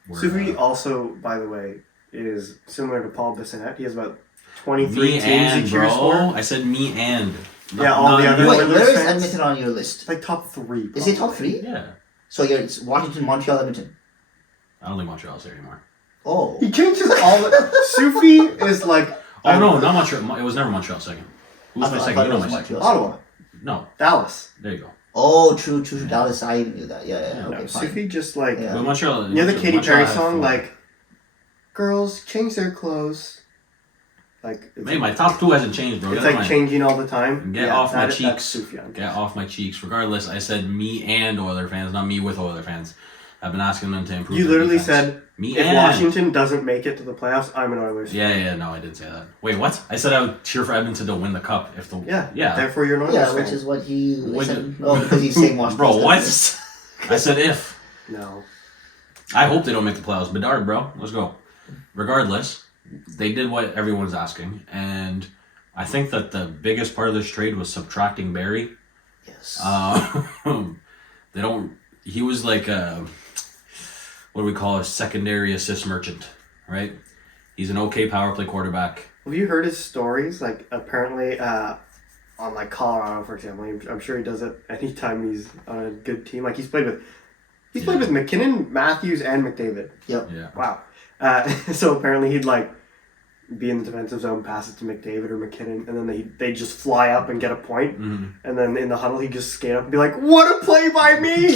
were. Sufi also, by the way, is similar to Paul Bissonnette. He has about 23 me teams and, he bro. cheers for. I said me and. Yeah, all the other Wait, Oilers where is fans? Edmonton on your list? It's like top 3. Is it top 3? Yeah. So it's Washington, Montreal, Edmonton. I don't think Montreal's there anymore. Oh. He changes all the... Sufi is like... Oh, no, not Montreal. It was never Montreal second. Who was my second? You know my second. Ottawa. No. Dallas. There you go. Oh, true. Dallas, I even knew that. Yeah. Okay, No, fine. Sufi just like... Yeah. But Montreal... You know the Katy Montreal Perry had song? 4. Like, girls change their clothes. Like... It's, Hey, my top 2 hasn't changed, bro. it's Get like changing all the time. Get off my That's cheeks. Sufjan. Get off my cheeks. Regardless, I said me and Oiler fans, not me with Oiler fans. I've been asking them to improve. You their literally defense. said, me if and Washington doesn't make it to the playoffs, I'm an Oilers fan. Yeah, no, I didn't say that. Wait, what? I said I would cheer for Edmonton to win the cup if the Yeah. Therefore, you're an Oilers Yeah, fan. which is what he Wait, said. Oh, because he's saying Washington. Bro, what? I said if. No. I hope they don't make the playoffs. Bedard, bro. Let's go. Regardless, they did what everyone's asking, and I think that the biggest part of this trade was subtracting Barry. Yes. They don't. He was like a, what do we call a secondary assist merchant, right? He's an okay power play quarterback. Have you heard his stories? Like, apparently, on like Colorado, for example, I'm sure he does it anytime he's on a good team. Like, he's played with McKinnon, Matthews, and McDavid. Yep. Yeah. Wow. So apparently he'd like be in the defensive zone, pass it to McDavid or McKinnon, and then they just fly up and get a point. Mm-hmm. And then in the huddle, he'd just skate up and be like, "What a play by me!"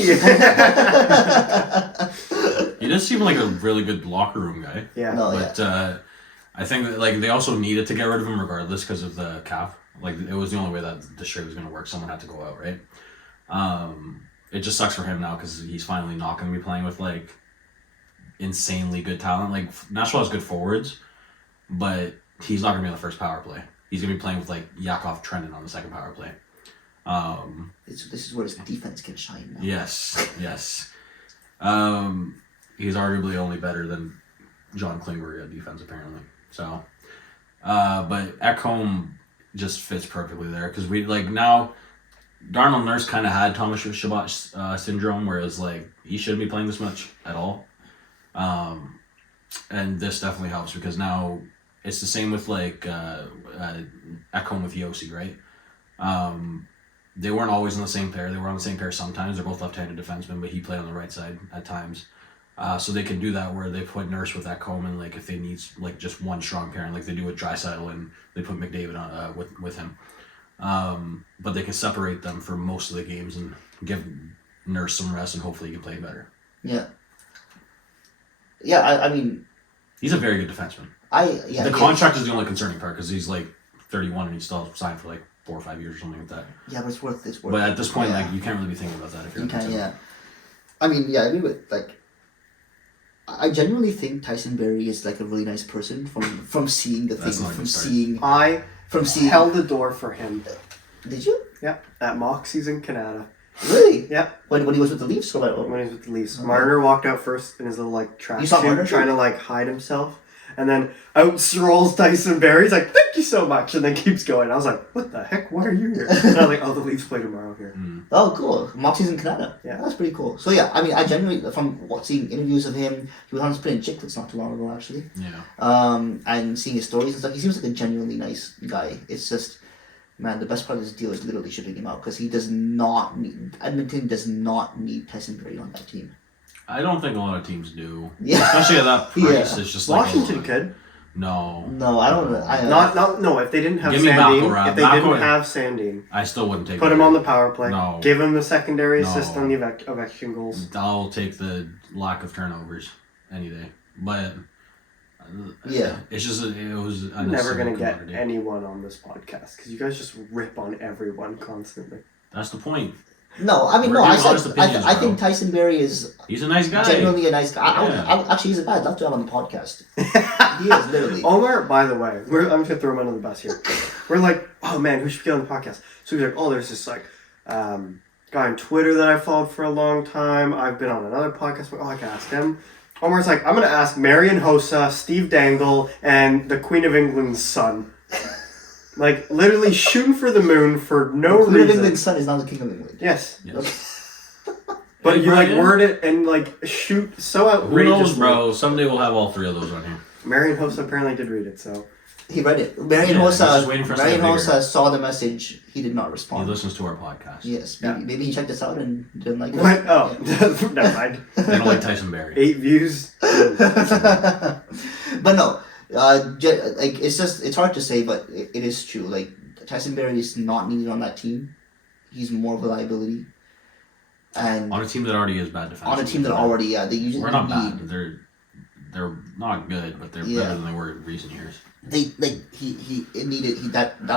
He does seem like a really good locker room guy. Yeah. No, But I think that, like, they also needed to get rid of him regardless because of the cap. Like, it was the only way that the trade was going to work. Someone had to go out, right? It just sucks for him now because he's finally not going to be playing with, like, insanely good talent. Like, Nashville has good forwards, but he's not going to be on the first power play. He's going to be playing with, like, Jackob Cychrun on the second power play. This is where his defense can shine now. Yes. He's arguably only better than John Klingberg at defense, apparently. So, but Ekholm just fits perfectly there because we like now. Darnell Nurse kind of had Thomas Chabot syndrome, whereas like he shouldn't be playing this much at all. And this definitely helps because now it's the same with like Ekholm with Yossi, right? They weren't always on the same pair. They were on the same pair sometimes. They're both left-handed defensemen, but he played on the right side at times. So they can do that where they put Nurse with Ekholm, and like if they need like just one strong pairing, like they do with Draisaitl, and they put McDavid on with him. But they can separate them for most of the games and give Nurse some rest, and hopefully he can play better. Yeah. Yeah, I mean, he's a very good defenseman. The contract is the only concerning part because he's like 31 and he's still signed for like 4 or 5 years or something like that. Yeah, but it's worth it. But at this point, like you can't really be thinking about that if you're. You can, yeah. I mean, yeah, I agree with like. I genuinely think Tyson Barrie is like a really nice person from seeing the things, from seeing. Held the door for him. Did you? Yep, at Moxie's in Canada. Really? Yep. When he was with the Leafs, or like, when he was with the Leafs, Marner walked out first in his little like track You saw Marner suit, trying to like hide himself, And then out strolls Tyson Berry. He's like, thank you so much. And then keeps going. I was like, what the heck? Why are you here? And I was like, oh, the Leafs play tomorrow here. Oh, cool. Moxie's in Canada. Yeah. That's pretty cool. So, yeah, I mean, I genuinely, from seeing interviews of him, he was on Spin and Chicklets not too long ago, actually. Yeah. And seeing his stories and stuff, he seems like a genuinely nice guy. It's just, man, the best part of this deal is literally shipping him out because Edmonton does not need Tyson Berry on that team. I don't think a lot of teams do. Yeah. Especially at that price. Yeah. It's just like Washington could. No. No, I don't. No, if they didn't have Give me Sandine, if they didn't McElroy. have Sandine, I still wouldn't take put him on the power play. No. Give him the secondary assist No. on the eviction goals. I'll take the lack of turnovers any day. But Yeah. it's just it was I'm never gonna get commodity. anyone on this podcast because you guys just rip on everyone constantly. That's the point. No, I mean, We're no, I giving honest said, opinions, I bro. think Tyson Berry is He's a nice guy. genuinely a nice guy. Yeah. Actually, he's a guy I'd love to have on the podcast. He is, literally. Omar, by the way, I'm just gonna throw him under the bus here. We're like, oh man, who should get on the podcast? So he's like, oh, there's this like guy on Twitter that I followed for a long time. I've been on another podcast. Oh, I can ask him. Omar's like, I'm gonna ask Marian Hossa, Steve Dangle, and the Queen of England's son. Like literally shooting for the moon for no The Queen of reason. England's son is now the King of England. Yes. Yes. But Hey, you like Brian. word it and like shoot so Who outrageous. knows, bro? Someday we'll have all three of those on here. Marian Hossa apparently did read it, so He read it. Marian Yeah, he's just waiting for us to get bigger. Hossa saw the message. He did not He respond. listens to our podcast. Yes, Yeah. maybe he checked us out and didn't like what? us. Oh, Yeah. never mind. They don't like Tyson Berry. 8 views. But no, like it's hard to say, but it is true. Like Tyson Berry is not needed on that team. He's more of a liability, and On a team that already is bad defense. on a team that already they usually We're not need. bad. They're not good, but they're Yeah. better than they were in recent years. That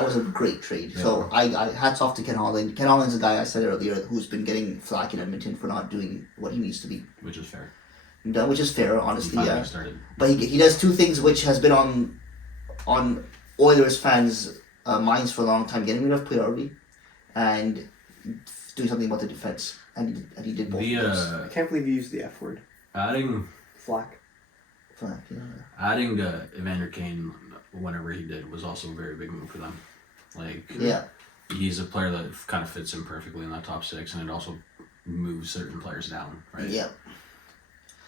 was a great trade. Yeah. So I hats off to Ken Holland. Ken Holland's a guy I said earlier who's been getting flack in Edmonton for not doing what he needs to be Which is fair. done, which is fair, He honestly. finally Yeah. started. But he does two things which has been on Oilers fans' minds for a long time: getting rid of Priority and doing something about the defense. And he did both. The of those. I can't believe you used the F word. adding Flack. Fuck, yeah. adding Evander Kane whenever he did was also a very big move for them. Like Yeah. he's a player that kind of fits in perfectly in that top six, and it also moves certain players down, right? Yeah.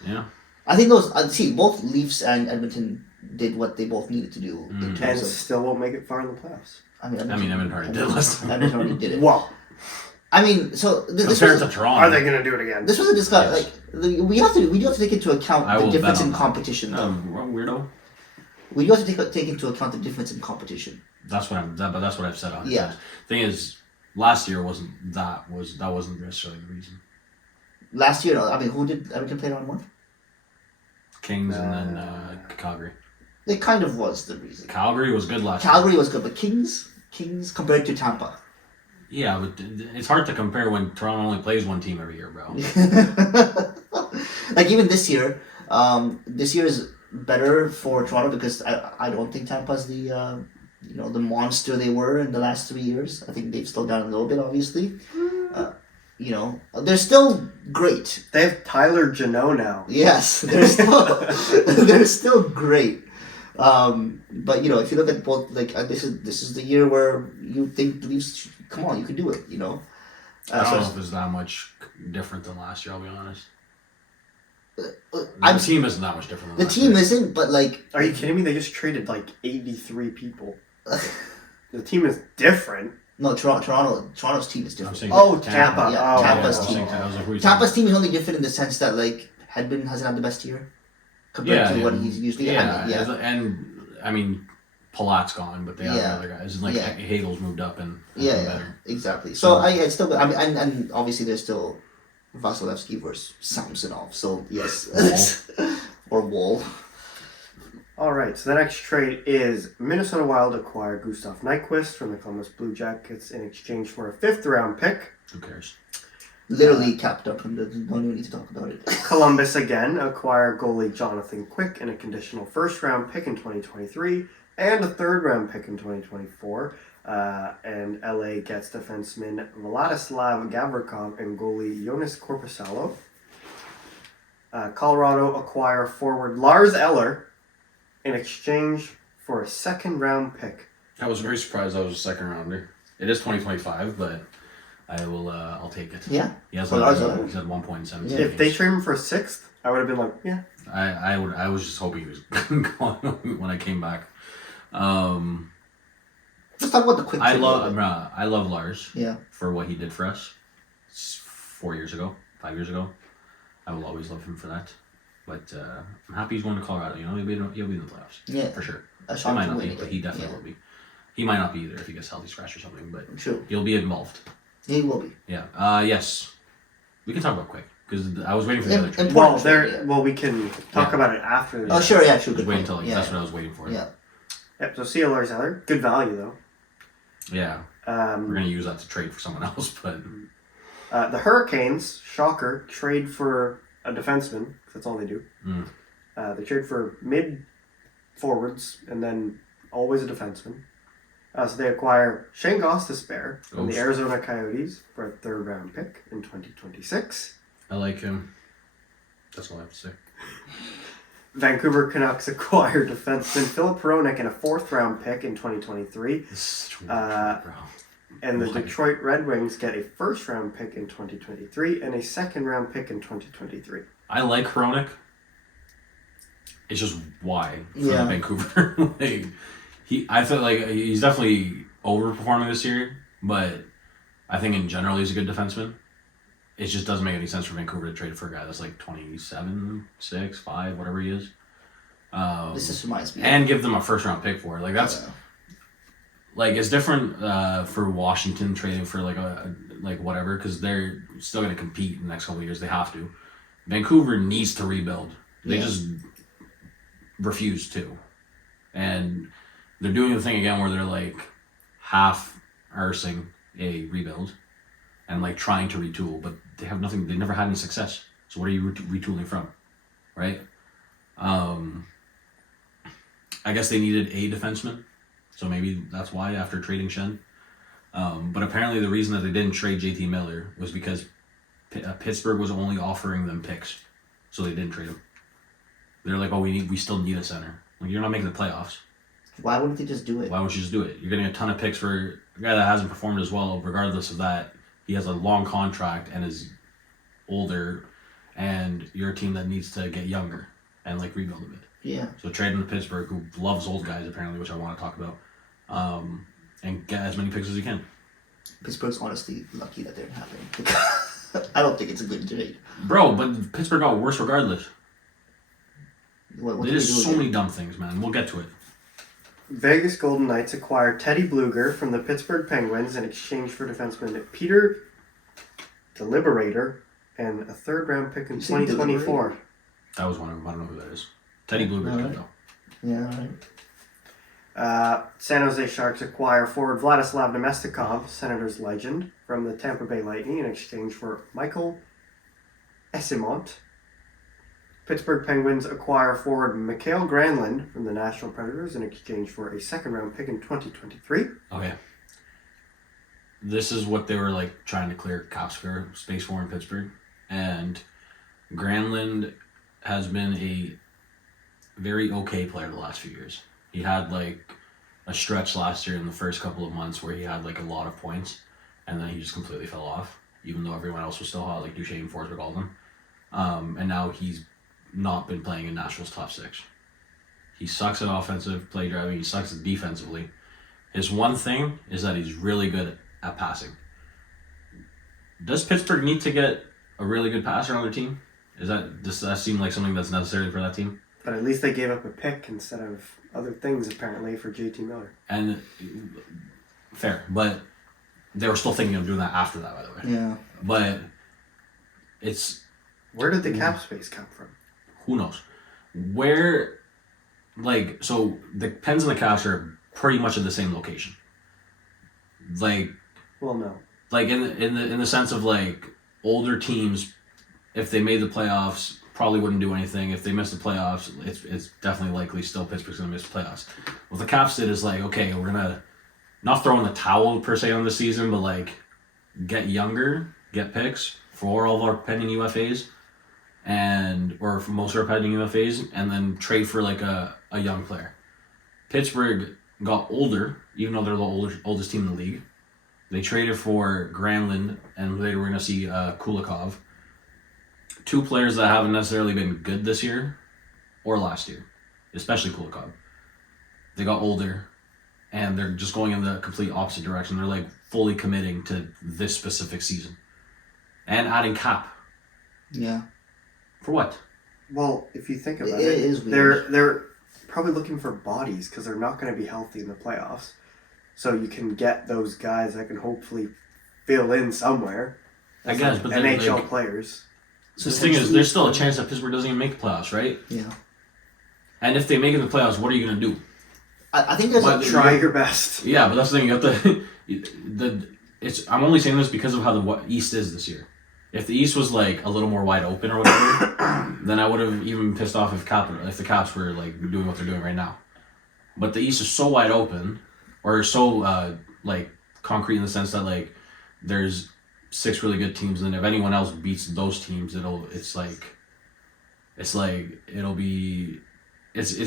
Yeah. I think those. See, both Leafs and Edmonton did what they both needed to do in And terms of. still won't make it far in the playoffs. Edmonton already did last time. Edmonton already did it. Well, I mean, so this Compared was to Toronto. are they going to do it again? this was a discussion. Yes. Like we do have to take into account I the will difference bet in on that. competition. Though. Weirdo. We do have to take into account the difference in competition. That's what but that's what I've said on it. Yeah. Thing is, last year wasn't necessarily the reason. Last year, I mean, who did Edmonton play on one? Kings and then Calgary. It kind of was the reason. Calgary was good last Calgary was good, but Kings compared to Tampa. year. Yeah, but it's hard to compare when Toronto only plays one team every year, bro. Like even this year is better for Toronto because I don't think Tampa's the the monster they were in the last 3 years. I think they've slowed down a little bit, obviously. They're still great. They have Tyler Janot now. Yes, they're still great. But if you look at both, like this is the year where you think the Leafs, come on, you can do it. I don't know if it's that much different than last year. I'll be honest. The team isn't that much different. The Than team last year. isn't, but like Are you kidding me? They just traded like 83 people. The team is different. no, Toronto's team is I'm different. saying Oh, Tampa. Yeah, Oh, Tampa's I was team. saying- I was like, who are you Tampa's team is only different in the sense that like Hedman hasn't had the best year compared to what he's usually had. Yeah. and I mean, Palat's gone, but they have Yeah. other guys. And like Yeah. Hagel's moved up and has Yeah, been yeah, better. exactly. So I still, I mean, and obviously there's still Vasilevsky versus Samsonov. So yes, or Wall. All right, so the next trade is Minnesota Wild acquire Gustav Nyquist from the Columbus Blue Jackets in exchange for a 5th-round pick. Who cares? Literally capped up from the. Don't even need to talk about it. Columbus again acquire goalie Jonathan Quick and a conditional 1st-round pick in 2023 and a 3rd-round pick in 2024. And LA gets defenseman Vladislav Gavrikov and goalie Jonas Korpisalo. Colorado acquire forward Lars Eller in exchange for a second round pick. I was very surprised that was a second rounder. It is 2025, but I'll take it. Yeah. He has Well, he's had 1.17. Yeah. If they trade him for a sixth, I would have been like, yeah. I was just hoping he was gone when I came back. Let's talk about the quick. I trade love a little bit. I love Lars Yeah. for what he did for us 5 years ago. I will always love him for that. But I'm happy he's going to Colorado. You know, he'll be in the playoffs. Yeah. For sure. A He shot might to not win be, it. but he definitely will be. He might not be either if he gets healthy scratch or something, but True. he'll be involved. He will be. Yeah. Yes. We can talk about quick because I was waiting for the Im- other trade. important. Well, we can talk Yeah. about it after. Oh, sure. Yeah. True. Just Good wait point. until Yeah. that's what I was waiting for. Yeah. Yep. So see you, Lars Eller. Good value though. Yeah. We're gonna use that to trade for someone else, but The Hurricanes, shocker, trade for a defenseman. 'Cause that's all they do. Mm. They trade for mid forwards and then always a defenseman. So they acquire Shane Gostisbehere from the Ghost. Arizona Coyotes for a third round pick in 2026. I like him. That's all I have to say. Vancouver Canucks acquire defenseman Philip Hronek and a fourth round pick in 2023. This is such a weird trade, bro. And the Why? Detroit Red Wings get a first round pick in 2023 and a second round pick in 2023. I like Hronek. It's just why for Yeah. Vancouver. I feel like he's definitely overperforming this year, but I think in general he's a good defenseman. It just doesn't make any sense for Vancouver to trade for a guy that's like 27, 6, 5, whatever he is. This just reminds me. And give them a first round pick for it. Like that's Yeah. like it's different for Washington trading for like a like whatever because they're still going to compete in the next couple of years. They have to. Vancouver needs to rebuild. They Yeah. just refuse to, and they're doing the thing again where they're like half arsing a rebuild and like trying to retool, but they have nothing. They never had any success. So what are you retooling from, right? I guess they needed a defenseman, so maybe that's why after trading Shen. But apparently the reason that they didn't trade JT Miller was because Pittsburgh was only offering them picks, so they didn't trade him. They're like, oh, we still need a center. Like you're not making the playoffs. Why wouldn't they just do it? Why don't you just do it? You're getting a ton of picks for a guy that hasn't performed as well. Regardless of that, he has a long contract and is older, and you're a team that needs to get younger and like rebuild a bit. Yeah. So trade him to Pittsburgh, who loves old guys apparently, which I want to talk about, and get as many picks as you can. Pittsburgh's honestly lucky that didn't happen. I don't think it's a good trade. Bro, but Pittsburgh got worse regardless. What They did did do so again? many dumb things, man. We'll get to it. Vegas Golden Knights acquire Teddy Bluger from the Pittsburgh Penguins in exchange for defenseman Peter Deliberator and a third round pick in You say 2024. That was one of them. I don't know who that is. Teddy Bluebird's Alright. good though. Yeah, right. San Jose Sharks acquire forward Vladislav Nemestikov, Senators legend, from the Tampa Bay Lightning in exchange for Michael Esimont. Pittsburgh Penguins acquire forward Mikhail Granlund from the Nashville Predators in exchange for a second round pick in 2023. Okay. This is what they were like trying to clear cap space for in Pittsburgh, and Granlund has been a very okay player the last few years. He had like a stretch last year in the first couple of months where he had like a lot of points, and then he just completely fell off, even though everyone else was still hot, like Duchesne, Forsberg, all of them. And now he's not been playing in Nashville's top six. He sucks at offensive play driving. He sucks at defensively. His one thing is that he's really good at passing. Does Pittsburgh need to get a really good passer on their team? Does that seem like something that's necessary for that team? But at least they gave up a pick instead of other things, apparently, for JT Miller. And fair, but they were still thinking of doing that after that, by the way. Yeah. But it's Where did the cap space come from? who knows where. Like, so the Pens and the Caps are pretty much in the same location. Like Well, no. like in the sense of like older teams, if they made the playoffs, probably wouldn't do anything. If they missed the playoffs, it's definitely likely still Pittsburgh's gonna miss the playoffs. What the Caps did is like, okay, we're gonna not throw in the towel per se on the season, but like get younger, get picks for all of our pending UFAs, or for most of our pending UFAs, and then trade for like a a young player. Pittsburgh got older, even though they're the oldest team in the league. They traded for Granlund, and later we're going to see Kulikov. Two players that haven't necessarily been good this year or last year, especially Kulikov. They got older, and they're just going in the complete opposite direction. They're like fully committing to this specific season. And adding cap. Yeah. For what? Well, if you think about It it, is weird. they're probably looking for bodies because they're not going to be healthy in the playoffs. So you can get those guys that can hopefully fill in somewhere. I guess, like but they're NHL like, players. So the thing is, there's still a chance that Pittsburgh doesn't even make the playoffs, right? Yeah. And if they make it in the playoffs, what are you going to do? I think there's But a Try your best. Yeah, but that's the thing. You have to. I'm only saying this because of how the East is this year. If the East was like a little more wide open or whatever, then I would have even pissed off if the Caps were like doing what they're doing right now. But the East is so wide open, or so like concrete in the sense that like there's 6 really good teams, and if anyone else beats those teams, it's gonna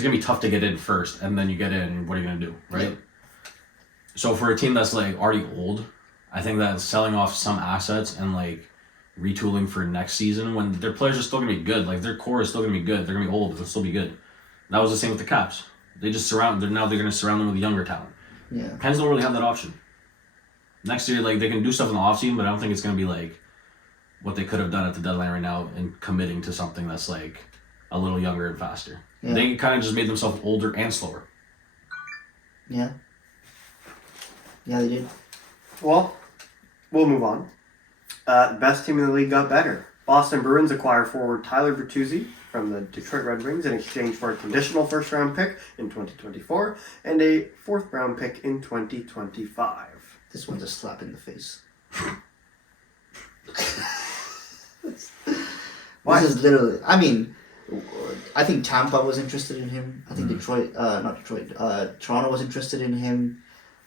be tough to get in first, and then you get in. What are you gonna do, right? Yeah. So for a team that's like already old, I think that selling off some assets and like retooling for next season when their players are still gonna be good, like their core is still gonna be good. They're gonna be old, but they'll still be good. That was the same with the Caps. They just they're gonna surround them with younger talent. Yeah. Pens don't really have that option. Next year, like they can do stuff in the offseason, but I don't think it's gonna be like what they could have done at the deadline right now and committing to something that's like a little younger and faster. Yeah. They kind of just made themselves older and slower. Yeah. Yeah, they did. Well, we'll move on. The best team in the league got better. Boston Bruins acquire forward Tyler Bertuzzi from the Detroit Red Wings in exchange for a conditional first-round pick in 2024 and a fourth-round pick in 2025. This one's a slap in the face. Why? This is literally. I mean, I think Tampa was interested in him. I think Toronto was interested in him.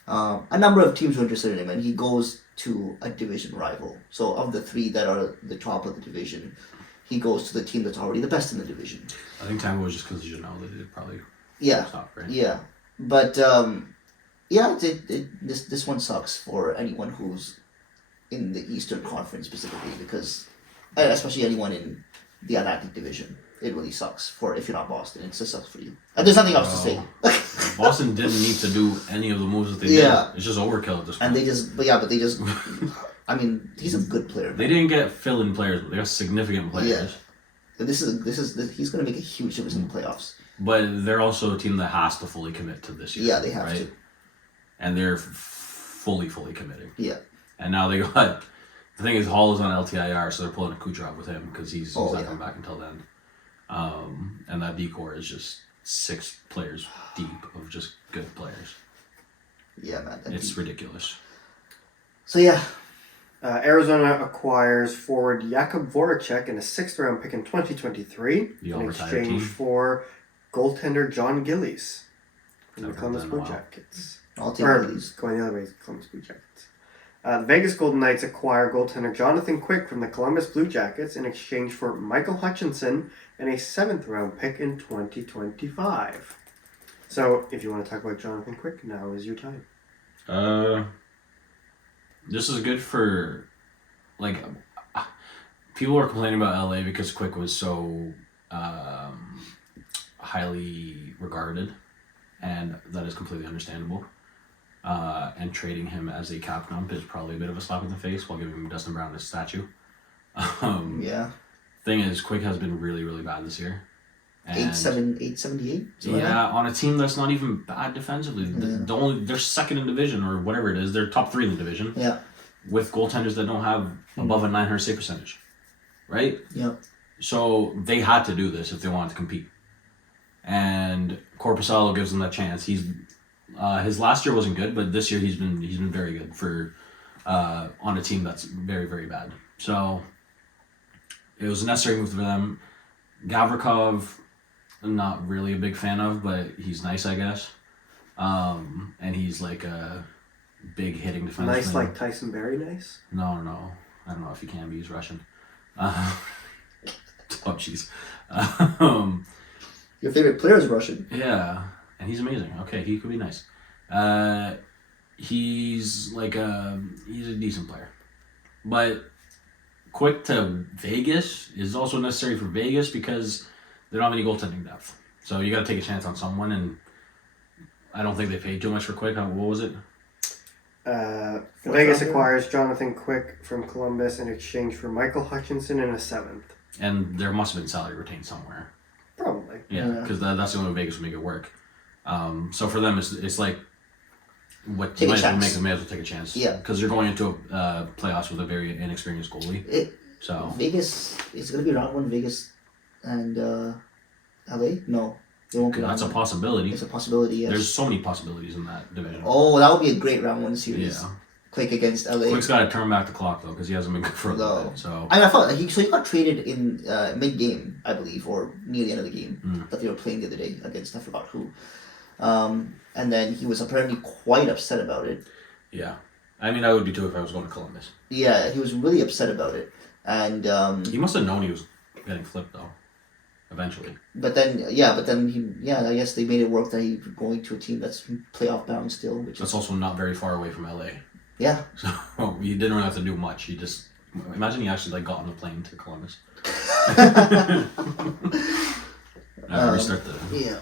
A number of teams were interested in him, and he goes to a division rival. So, of the 3 that are the top of the division, he goes to the team that's already the best in the division. I think Tampa was just because you know that they'd probably Yeah. stop, right? Yeah, but yeah, this one sucks for anyone who's in the Eastern Conference specifically, because especially anyone in the Atlantic Division, it really sucks for if you're not Boston. It just sucks for you. And there's nothing else to say. Boston didn't need to do any of the moves that they Yeah. did. It's just overkill at this point. And they just, I mean, he's a good player. They didn't get fill-in players, but they got significant players. Yeah. And he's going to make a huge difference in the playoffs. But they're also a team that has to fully commit to this year. Yeah, they have right? to. And they're fully committing. Yeah. And now they got... The thing is, Hall is on LTIR, so they're pulling a Kucherov with him because he's not coming back until then. And that D-core is just 6 players deep of just good players. Yeah, man. It's ridiculous. So, yeah. Arizona acquires forward Jacob Voracek and a 6th-round pick in 2023 The in all-retired exchange team. for goaltender John Gillies from the Never Columbus heard that in Blue a while. Jackets. I'll take Or these. going the other way, Columbus Blue Jackets. The Vegas Golden Knights acquire goaltender Jonathan Quick from the Columbus Blue Jackets in exchange for Michael Hutchinson and a 7th-round pick in 2025. So, if you want to talk about Jonathan Quick, now is your time. This is good for, like, people are complaining about LA because Quick was so highly regarded, and that is completely understandable. And trading him as a cap dump is probably a bit of a slap in the face while giving Dustin Brown his statue. Yeah. Thing is, Quick has been really, really bad this year. And 878? yeah, on a team that's not even bad defensively. They're second in division or whatever it is. They're top 3 in the division. Yeah. With goaltenders that don't have above a 900 save percentage, right? Yeah. So they had to do this if they wanted to compete. And Korpisalo gives them that chance. His last year wasn't good, but this year he's been very good for on a team that's very, very bad. So it was a necessary move for them. Gavrikov, I'm not really a big fan of, but he's nice, I guess. And he's like a big hitting defenseman. Nice like Tyson Berry nice? No. I don't know if he can be. He's Russian. Oh, jeez. Your favorite player is Russian. Yeah, and he's amazing. Okay, he could be nice. He's he's a decent player, but quick to Vegas is also necessary for Vegas because they don't have any goaltending depth. So you got to take a chance on someone, and I don't think they paid too much for Quick. What was it? Vegas acquires Jonathan Quick from Columbus in exchange for Michael Hutchinson in a 7th. And there must have been salary retained somewhere. Probably. Yeah, because that's the only way Vegas would make it work. So for them, it's like what you might as well take a chance. Yeah. Because you're going into a playoffs with a very inexperienced goalie. Vegas, it's going to be round 1 Vegas and LA? No. They won't be that's a possibility. It's a possibility, yes. There's so many possibilities in that division. Oh, that would be a great round 1 series. Yeah. Quick against LA. Quick's got to turn back the clock, though, because he hasn't been good for a little bit. So. I thought he got traded in mid-game, I believe, or near the end of the game that they were playing the other day against, I forgot who. And then he was apparently quite upset about it. Yeah. I mean, I would be too if I was going to Columbus. Yeah, he was really upset about it. And he must have known he was getting flipped, though, eventually. But then I guess they made it work that he was going to a team that's playoff bound still. That's also not very far away from LA. Yeah. So he didn't really have to do much. He just imagine he actually got on the plane to Columbus. Restart the. Yeah.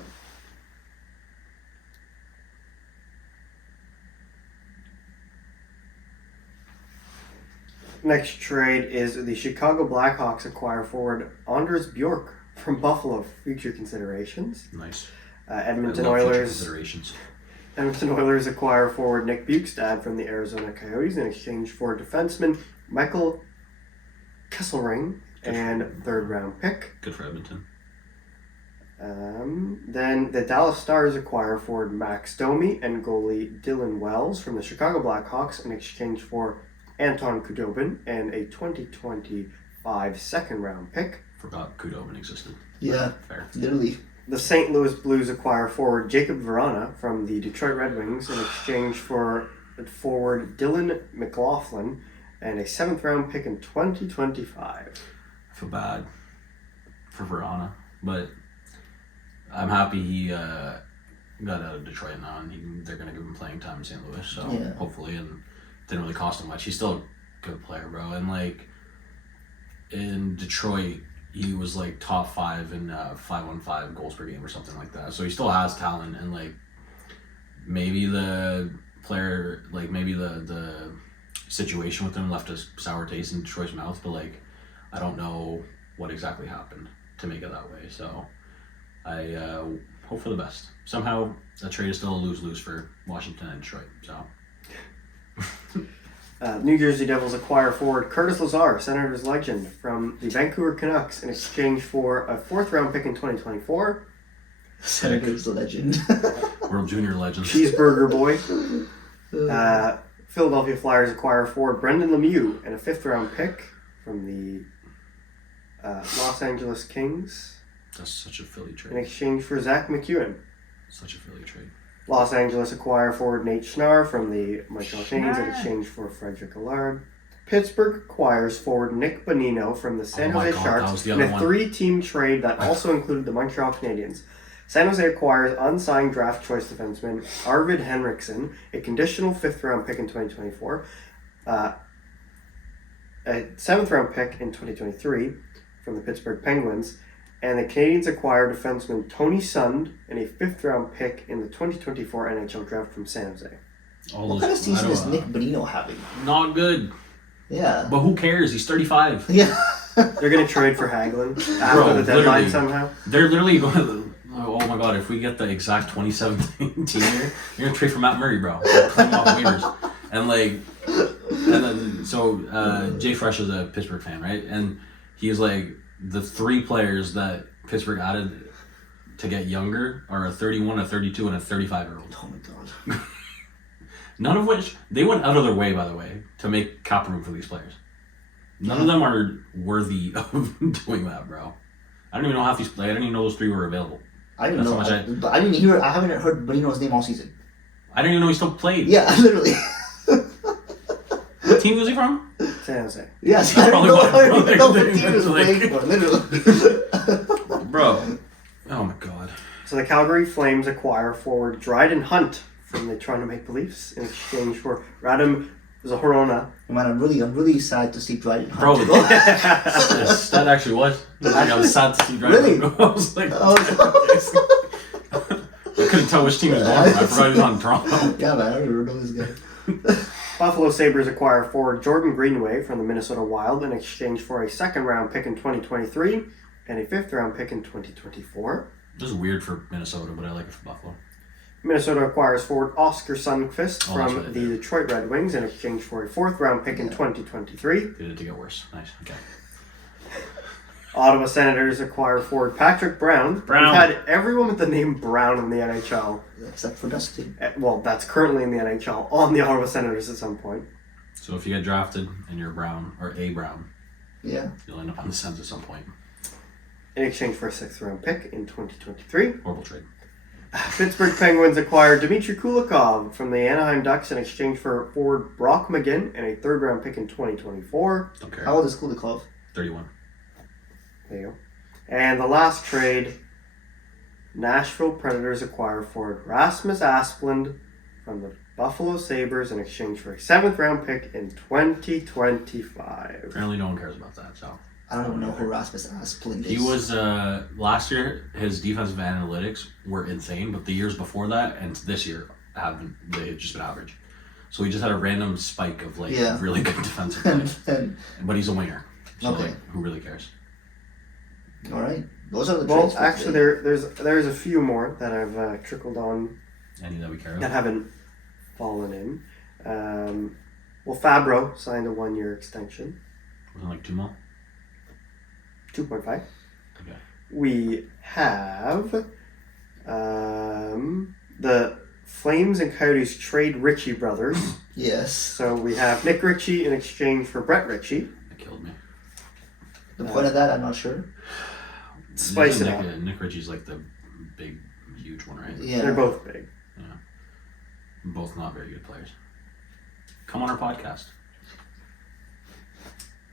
Next trade is the Chicago Blackhawks acquire forward Anders Bjork from Buffalo. Future considerations. Nice. Edmonton I love future Oilers. Considerations. Edmonton Oilers acquire forward Nick Bukestad from the Arizona Coyotes in exchange for defenseman Michael Kesselring and 3rd round pick. Good for Edmonton. Then the Dallas Stars acquire forward Max Domi and goalie Dylan Wells from the Chicago Blackhawks in exchange for Anton Khudobin and a 2025 2nd round pick. Forgot Khudobin existed. Yeah, fair. Literally. The St. Louis Blues acquire forward Jacob Verana from the Detroit Red Wings in exchange for forward Dylan McLaughlin and a 7th round pick in 2025. I feel bad for Verana, but I'm happy he got out of Detroit now, and they're going to give him playing time in St. Louis, so hopefully, and it didn't really cost him much. He's still a good player, bro, and in Detroit, he was top 5 in 5-on-5 goals per game or something like that. So he still has talent, and maybe the player, maybe the situation with him left a sour taste in Detroit's mouth, but I don't know what exactly happened to make it that way. So I hope for the best. Somehow that trade is still a lose-lose for Washington and Detroit. So. New Jersey Devils acquire forward Curtis Lazar, Senators legend, from the Vancouver Canucks in exchange for a 4th round pick in 2024. Senators legend. World Junior legend. Cheeseburger boy. Philadelphia Flyers acquire forward Brendan Lemieux and a 5th round pick from the Los Angeles Kings. That's such a Philly trade. In exchange for Zach McEwen. Such a Philly trade. Los Angeles acquire forward Nate Schnarr from the Montreal Canadiens in exchange for Frederick Allard. Pittsburgh acquires forward Nick Bonino from the San Jose Sharks in a 3-team trade that also included the Montreal Canadiens. San Jose acquires unsigned draft choice defenseman Arvid Henriksen, a conditional 5th round pick in 2024, a 7th round pick in 2023 from the Pittsburgh Penguins, and the Canadiens acquire defenseman Tony Sund and a 5th round pick in the 2024 NHL draft from San Jose. What kind of season is Nick Bonino having? Not good. Yeah. But who cares? He's 35. Yeah. They're going to trade for Hagelin after the deadline somehow. They're literally going to... Oh my god, if we get the exact 2017 team here, you're going to trade for Matt Murray, bro. Claim off waivers. And then, so Jay Fresh is a Pittsburgh fan, right? And he's the 3 players that Pittsburgh added to get younger are a 31, a 32, and a 35-year-old. Oh my god. None of which, they went out of their way, by the way, to make cap room for these players. None of them are worthy of doing that, bro. I don't even know half these players. I didn't even know those 3 were available. I didn't know. I haven't heard Bonino's name all season. I didn't even know he still played. Yeah, literally. What team was he from? San Jose. Yes, I don't know what team he was playing for, literally. Bro. Oh my god. So the Calgary Flames acquire forward Dryden Hunt from the Toronto Maple Leafs in exchange for Radim Zohorna. Man, I'm really sad to see Dryden Bro, Hunt go. that actually was. I was sad to see Dryden Really? go. I was like, I couldn't tell which team he was on. I forgot he was on Toronto. Yeah, man, I don't remember this guy. Buffalo Sabres acquire forward Jordan Greenway from the Minnesota Wild in exchange for a second-round pick in 2023 and a fifth-round pick in 2024. This is weird for Minnesota, but I like it for Buffalo. Minnesota acquires forward Oscar Sundqvist Oh, that's from right, the yeah. Detroit Red Wings in exchange for a fourth-round pick in 2023. Did it to get worse. Nice. Okay. Ottawa Senators acquire forward Patrick Brown. Brown. We've had everyone with the name Brown in the NHL. Except for Dusty. Well, that's currently in the NHL on the Ottawa Senators at some point. So if you get drafted and you're Brown, or a Brown, Yeah. you'll end up on the Sens at some point. In exchange for a sixth-round pick in 2023. Horrible trade. Pittsburgh Penguins acquire Dmitry Kulikov from the Anaheim Ducks in exchange for forward Brock McGinn and a third-round pick in 2024. Don't care. How old is Kulikov? 31. There you go. And the last trade, Nashville Predators acquire forward Rasmus Asplund from the Buffalo Sabres in exchange for a seventh-round pick in 2025. Apparently no one cares about that, so. I don't even know who Rasmus Asplund is. He was, last year, his defensive analytics were insane, but the years before that and this year they've just been average. So he just had a random spike of, really good defensive play. But he's a winger. So, Okay. who really cares? All right. Those are the Well, trades for actually, today. there's a few more that I've trickled on Any that we care that about? haven't fallen in. Well, Fabro signed a one-year extension, Wasn't it like 2 mil? 2.5. Okay. We have the Flames and Coyotes trade Ritchie brothers. Yes. So we have Nick Ritchie in exchange for Brett Ritchie. That killed me. The point of that, I'm not sure. Spice it up. Nick Ritchie's like the big, huge one, right? Yeah. They're both big. Both not very good players. Come on our podcast.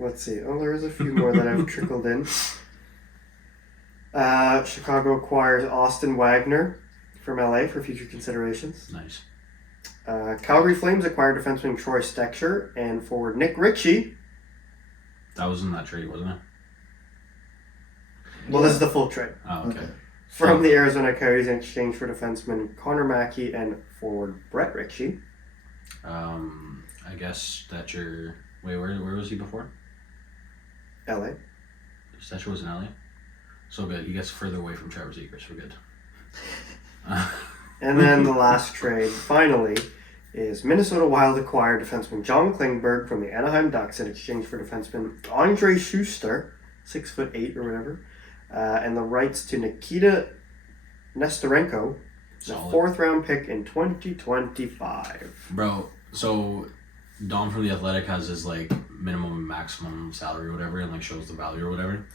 Let's see. Oh, there is a few more that I've trickled in. Chicago acquires Austin Wagner from LA for future considerations. Nice. Calgary Flames acquired defenseman Troy Stecher and forward Nick Ritchie. That was in that trade, wasn't it? Well, this is the full trade. Oh, okay. From the Arizona Coyotes in exchange for defenseman Connor Mackey and forward Brett Ritchie. I guess Stetcher. Wait, where was he before? LA. Stetcher was in LA. So good. He gets further away from Trevor Zegras. We're good. And then the last trade, finally, is Minnesota Wild acquired defenseman John Klingberg from the Anaheim Ducks in exchange for defenseman Andre Schuster, 6'8" or whatever, and the rights to Nikita Nestorenko, the Solid. fourth-round pick in 2025. Bro, so Dom from The Athletic has his like minimum and maximum salary or whatever, and like shows the value or whatever.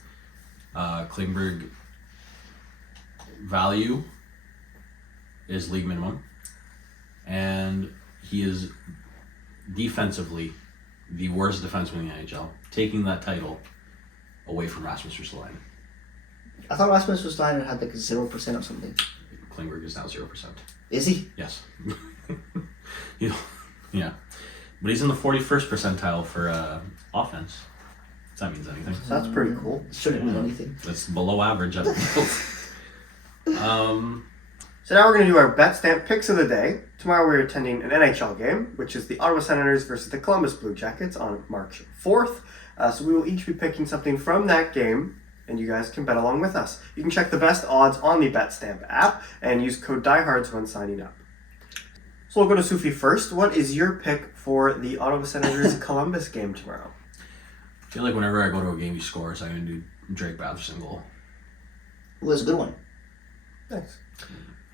Klingberg value is league minimum, and he is defensively the worst defenseman in the NHL, taking that title away from Rasmus Ristolainen. I thought Rasmus Ristolainen had like 0% or something. Klingberg is now 0%. Is he? Yes. Yeah. But he's in the 41st percentile for offense. If that means anything. So that's pretty cool. Shouldn't mean anything. That's below average at both. So now we're going to do our bet stamp picks of the day. Tomorrow we're attending an NHL game, which is the Ottawa Senators versus the Columbus Blue Jackets on March 4th. So we will each be picking something from that game, and you guys can bet along with us. You can check the best odds on the Bet Stamp app and use code DIEHARDS when signing up. So we'll go to Sufi first. What is your pick for the Ottawa Senators Columbus game tomorrow? I feel like whenever I go to a game he scores, I'm going to do Drake Batherson goal. Ooh, that's a good one. Thanks.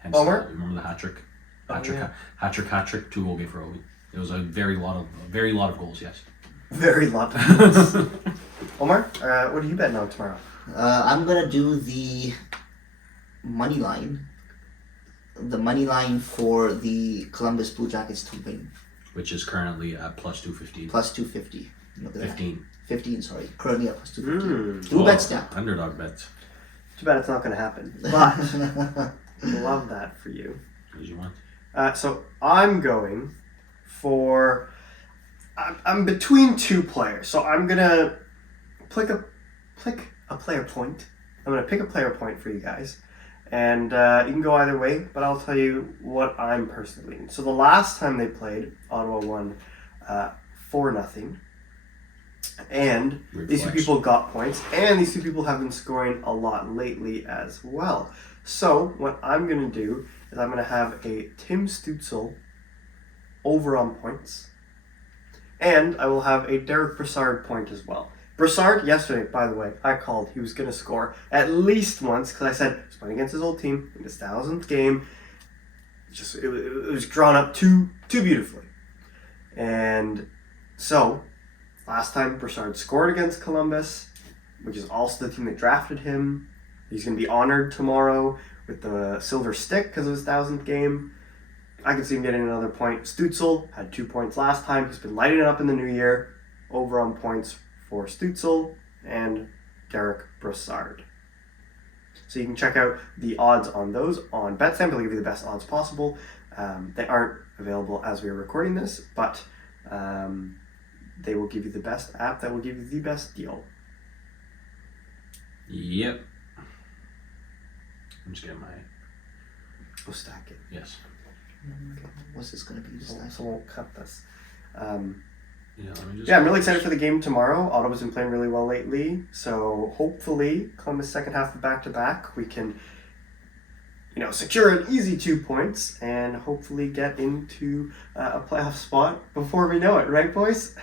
Hence, Omar? remember the hat trick? Oh, yeah. Hat trick, 2-goal game for Ovi. It was a very lot of goals, yes. Very lot. Omar, what are you betting on tomorrow? I'm going to do the money line. The money line for the Columbus Blue Jackets to win. Which is currently at plus 215. Plus 250. Look at that. 15. Sorry. Currently at plus 250. Mm. Do Bet Stamp. Underdog bet. Too bad it's not going to happen. But Love that for you. As you want. So I'm going for. I'm between two players, so I'm gonna pick a player point. I'm gonna pick a player point for you guys, and you can go either way. But I'll tell you what I'm personally leaning. So the last time they played, Ottawa won 4-0, and these two people got points, and these two people have been scoring a lot lately as well. So what I'm gonna do is I'm gonna have a Tim Stützle over on points. And I will have a Derek Brassard point as well. Brassard, yesterday, by the way, I called he was going to score at least once because I said he's playing against his old team in his 1000th game. It was drawn up too beautifully. And so, last time Brassard scored against Columbus, which is also the team that drafted him. He's going to be honored tomorrow with the silver stick because of his 1000th game. I can see him getting another point. Stützle had 2 points last time. He's been lighting it up in the new year. Over on points for Stützle and Derek Brassard. So you can check out the odds on those on BetStamp. They'll give you the best odds possible. They aren't available as we are recording this, but they will give you the best app that will give you the best deal. Yep. I'm just getting my... We'll stack it. Yes. What's this going to be? So we'll cut this. Yeah, let me just... Yeah, I'm really excited for the game tomorrow. Ottawa's been playing really well lately, so hopefully Columbus second half of back-to-back, we can, secure an easy 2 points and hopefully get into a playoff spot before we know it, right, boys?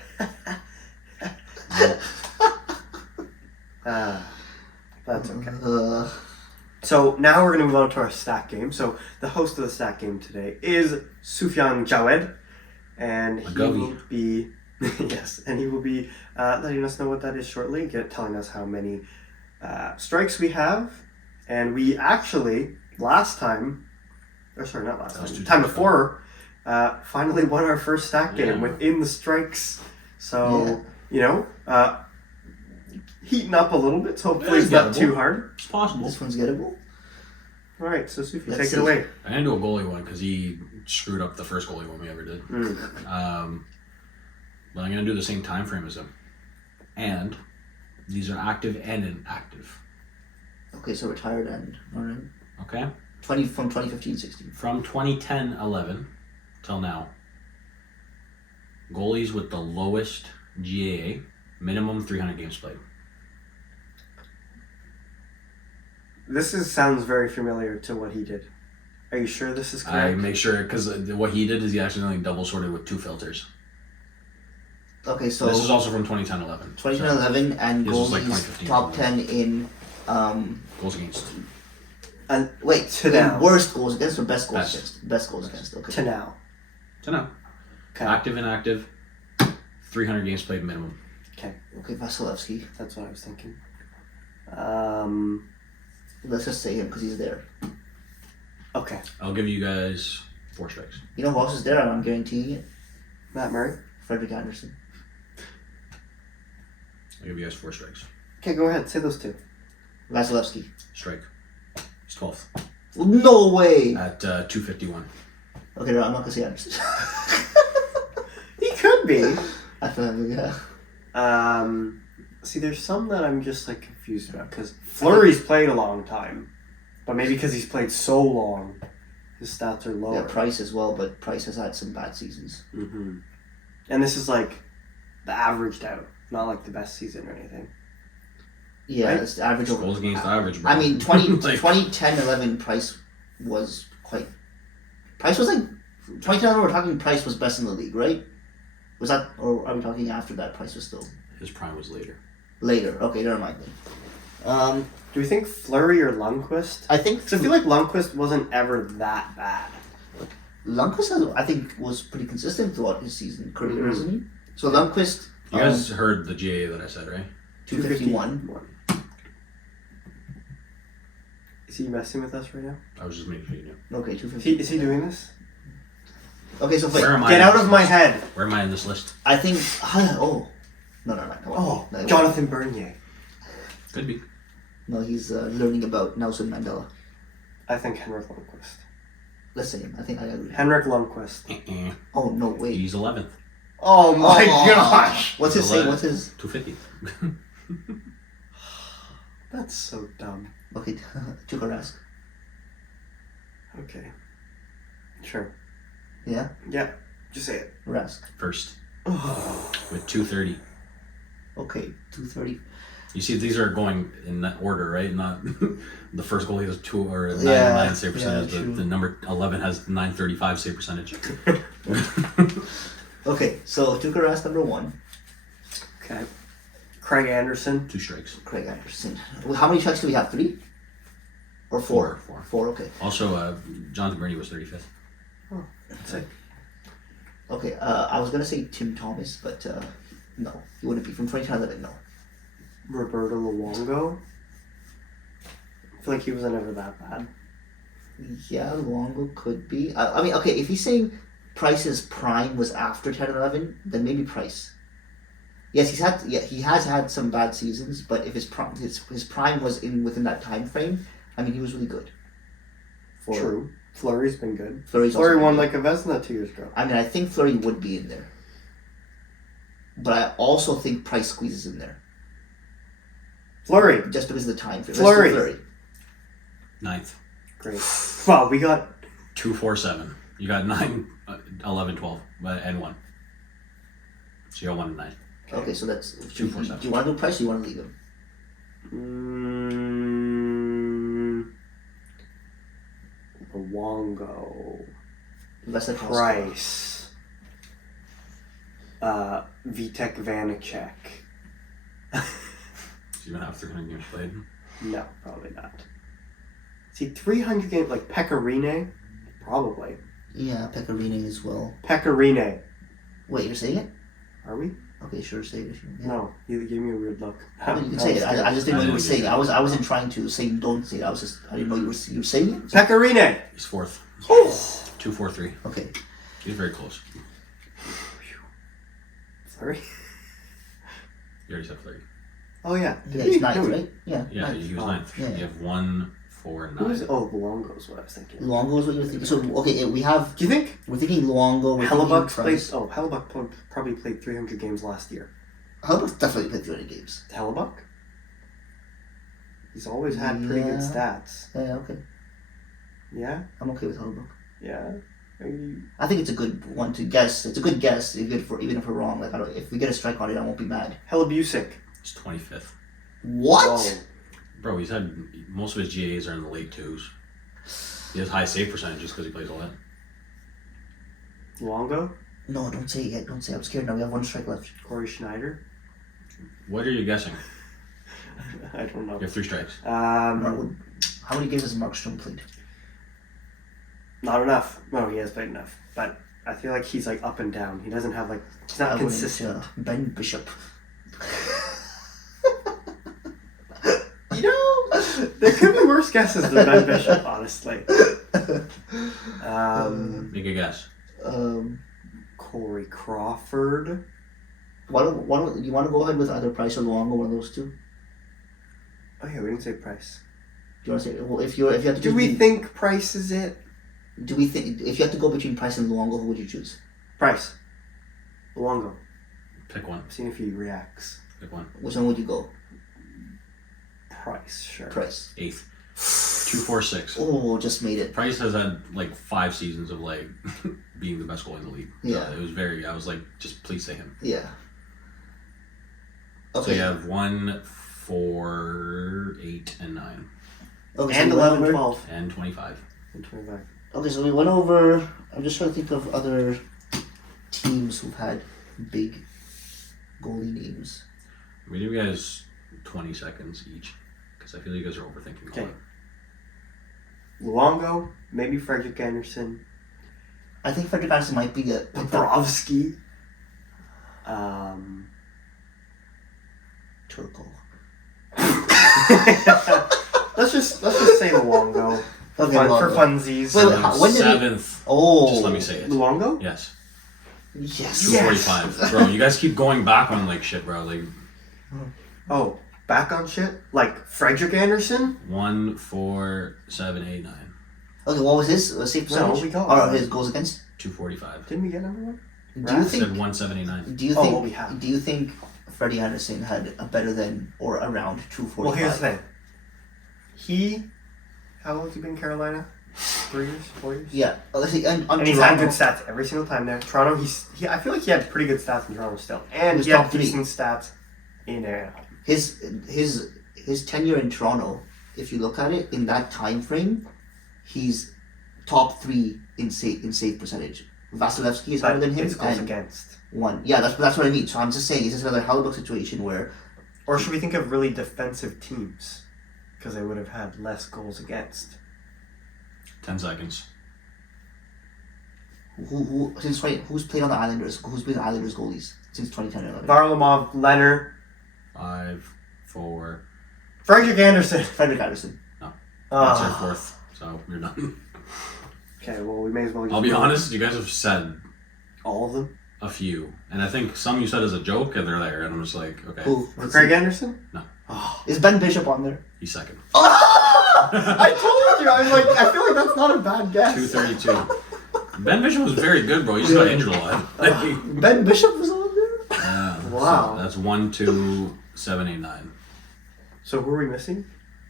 That's okay. So now we're going to move on to our stack game. So the host of the stack game today is Sufyan Jawed, and he will be letting us know what that is shortly, telling us how many strikes we have, and we actually time before finally won our first stack game within the strikes. So heating up a little bit, so hopefully it's not too hard. It's possible. This one's gettable. All right, so Sufi, take it away. I didn't do a goalie one because he screwed up the first goalie one we ever did. But I'm going to do the same time frame as him. And these are active and inactive. Okay, so retired and alright. Okay. From 2015-16. From 2010-11 till now. Goalies with the lowest GAA, minimum 300 games played. This sounds very familiar to what he did. Are you sure this is correct? I make sure, because what he did is he accidentally double sorted with 2 filters. Okay, so... This is also from 2010-11. 2010-11 and goalies top 10 in... goals against. And wait, to now. Worst goals against or best goals against? Best goals against, okay. To now. Okay. Active, inactive, 300 games played minimum. Okay. Okay, Vasilevsky. That's what I was thinking. Let's just say him because he's there. Okay. I'll give you guys 4 strikes. You know who else is there? I'm guaranteeing it. Matt Murray. Frederick Anderson. I'll give you guys 4 strikes. Okay, go ahead. Say those 2. Vasilevsky. Strike. He's 12th. No way! At 251. Okay, no, I'm not going to say Anderson. He could be. I feel like, yeah. See, there's some that I'm just confused about because Fleury's played a long time, but maybe because he's played so long, his stats are lower. Yeah, Price as well, but Price has had some bad seasons. Mm-hmm. And this is the averaged out, not the best season or anything. Yeah, right? It's the average over. Goals against average, bro. I mean, 2010-11 Price was quite... Price was 2010-11 we're talking Price was best in the league, right? Was that... Or are we talking after that Price was still... His prime was later. Later. Okay, never mind then. Do we think Fleury or Lundqvist? I think... Because I feel like Lundqvist wasn't ever that bad. Lundqvist, I think, was pretty consistent throughout his season career, isn't he? So Lundqvist... You guys heard the GA that I said, right? 251. Is he messing with us right now? I was just making sure you knew. Okay, 250. Is he doing this? Okay, so wait. Get out of my head. Where am I in this list? I think... Oh. No. Oh, Jonathan Bernier. Could be. No, he's learning about Nelson Mandela. I think Henrik Lundqvist. The same. I think I agree. Henrik Lundqvist. Oh no, wait. He's 11th. Oh my Oh. gosh! What's his say? What's his? 250. That's so dumb. Okay, Chychrun. Okay. Sure. Yeah, Yeah. Just say it. Rask. First Oh. with 230. Okay, 230. You see, these are going in that order, right? Not the first goalie has 2 or 9 Yeah, save percentage. yeah, but true. the number 11 has 935 save percentage. Okay, so Chychrun number 1. Okay. Craig Anderson. 2 strikes. Craig Anderson. Well, how many strikes do we have? 3? Or 4? Four. 4. Okay. Also, Jonathan Bernier was 35th. Sick. Okay. I was gonna say Tim Thomas, but no, he wouldn't be from 2011. No. Roberto Luongo. I feel like he wasn't ever that bad. Yeah, Luongo could be. I mean, okay, if he's saying Price's prime was after 10 and 11, then maybe Price. Yes, he has had some bad seasons, but if his prime was within that time frame, I mean, he was really good. True. Fleury's been good. Fleury's also Fleury been won good. like a Vezina 2 years ago. I mean, I think Fleury would be in there, but I also think Price squeezes in there Fleury. just because of the time frame. Fleury. Let's do 9th. Great. Wow, we got 2, 4, 7. You got 9, 11, 12, and 1. So you got 1 and 9. Okay, so that's 2, 4, 7. Do you want to do Price or do you want to leave him? Luongo. Unless that's Price. Vitek Vanacek. So you don't have 300 games played. No, probably not. See, 300 games, like Pecorine? Probably. Yeah, Pecorine as well. Pecorine. Wait, you're saying it? Are we? Okay, sure, say it. Yeah. No, you gave me a weird look. Well, you can say it. I just didn't know you were saying it. I wasn't trying to say don't say it. I didn't know you were saying it. Pecorine! He's 4th. Oh! 2, 4, 3. Okay. He's very close. Sorry. You already said 30. Oh, yeah. Yeah, it's 9th, right? Yeah. Yeah, ninth. he was Oh, 9th. yeah. You have 1, 4, 9. Who was Luongo's what I was thinking. Luongo is what you're thinking. So okay, we have Do you think we're thinking Luongo. We're Hellebuck thinking played? Price. Oh, Hellebuck probably played 300 games last year. Hellebuck's definitely played 300 games. Hellebuck? He's always had pretty good Yeah. stats. Yeah, okay. Yeah? I'm okay with Hellebuck. Yeah? Are you... I think it's a good one to guess. It's a good guess, even if we're wrong. Like if we get a strike on it, I won't be mad. Hellebusick. He's 25th. What? Whoa. Bro, he's had most of his GAs are in the late 2s. He has high save percentages because he plays a lot. Luongo? No, don't say it yet. Don't say it. I'm scared now. We have 1 strike left. Corey Schneider? What are you guessing? I don't know. You have 3 strikes. How many games has Markstrom played? Not enough. No, he has played enough. But I feel like he's like up and down. He doesn't have like, he's not consistent. Ben Bishop. You know, there could be worse guesses than Ben Bishop, honestly. Make a guess. Corey Crawford. Why don't you want to go ahead with either Price or Luongo, one of those two? Oh yeah, we didn't say Price. Do you want to say well, if you have to Do we think Price is it? do we think if you have to go between Price and Luongo, who would you choose? Price. Luongo. Pick one. See if he reacts. Pick one. Which one would you go? Price, sure. Price. 8th. 2, 4, 6. Oh, just made it. Price has had like 5 seasons of like being the best goalie in the league. Yeah. It was I was like, just please say him. Yeah. So Okay. you have 1, 4, 8, and 9. Okay, And so we went 11, over- 12. And 25. And 25. Okay, so we went over. I'm just trying to think of other teams who've had big goalie names. We give you guys 20 seconds each. Because I feel you guys are overthinking Okay. a lot. Luongo, maybe Frederick Anderson, I think Frederick Anderson might be a. Bobrovsky. Turco. let's just say Luongo. Okay, For Luongo. funsies. Wait, And when did he- 7th. Oh. Just let me say it. Luongo? Yes. Yes. 245. Bro, you guys keep going back on like shit, bro. Like Oh, back on shit? Like Frederick Anderson? 1, 4, 7, 8, 9. Okay, what was his save percentage? No, we got Or one. his goals against? 245. Didn't we get number one? Do you I said think? 179. Do you Oh, think? what we have. Do you think Freddie Anderson had a better than or around 245? Well, here's the thing. How long has he been in Carolina? 3 years, 4 years? Yeah, let's see, and on And he's had Toronto, good stats every single time there. Toronto, I feel like he had pretty good stats in Toronto still, He and was he had top three. decent stats in Anaheim. his tenure in Toronto, if you look at it in that time frame, he's top 3 in save percentage. Vasilevsky is higher than him, It's goals and against. 1. Yeah, that's what I mean. So I'm just saying, is this another Hellebuyck situation where Or should we think of really defensive teams? Because they would have had less goals against. 10 seconds. who's played on the Islanders? Who's been the Islanders goalies since 2010 or 11? Varlamov, Leonard, 5, 4. Frederick Anderson. Frederick Anderson. That's Ah. our fourth. So we're done. Okay, well, we may as well just I'll be honest, you guys have said all of them. a few. And I think some you said as a joke, and they're there. And I'm just like, okay. Who? Craig Anderson? No. Oh. Is Ben Bishop on there? He's second. I told you. I was like, I feel like that's not a bad guess. 232. Ben Bishop was very good, bro. He just got injured a lot. Ben Bishop was on there? Yeah, Wow. So that's 1, 2, 7, 8, 9. So who are we missing?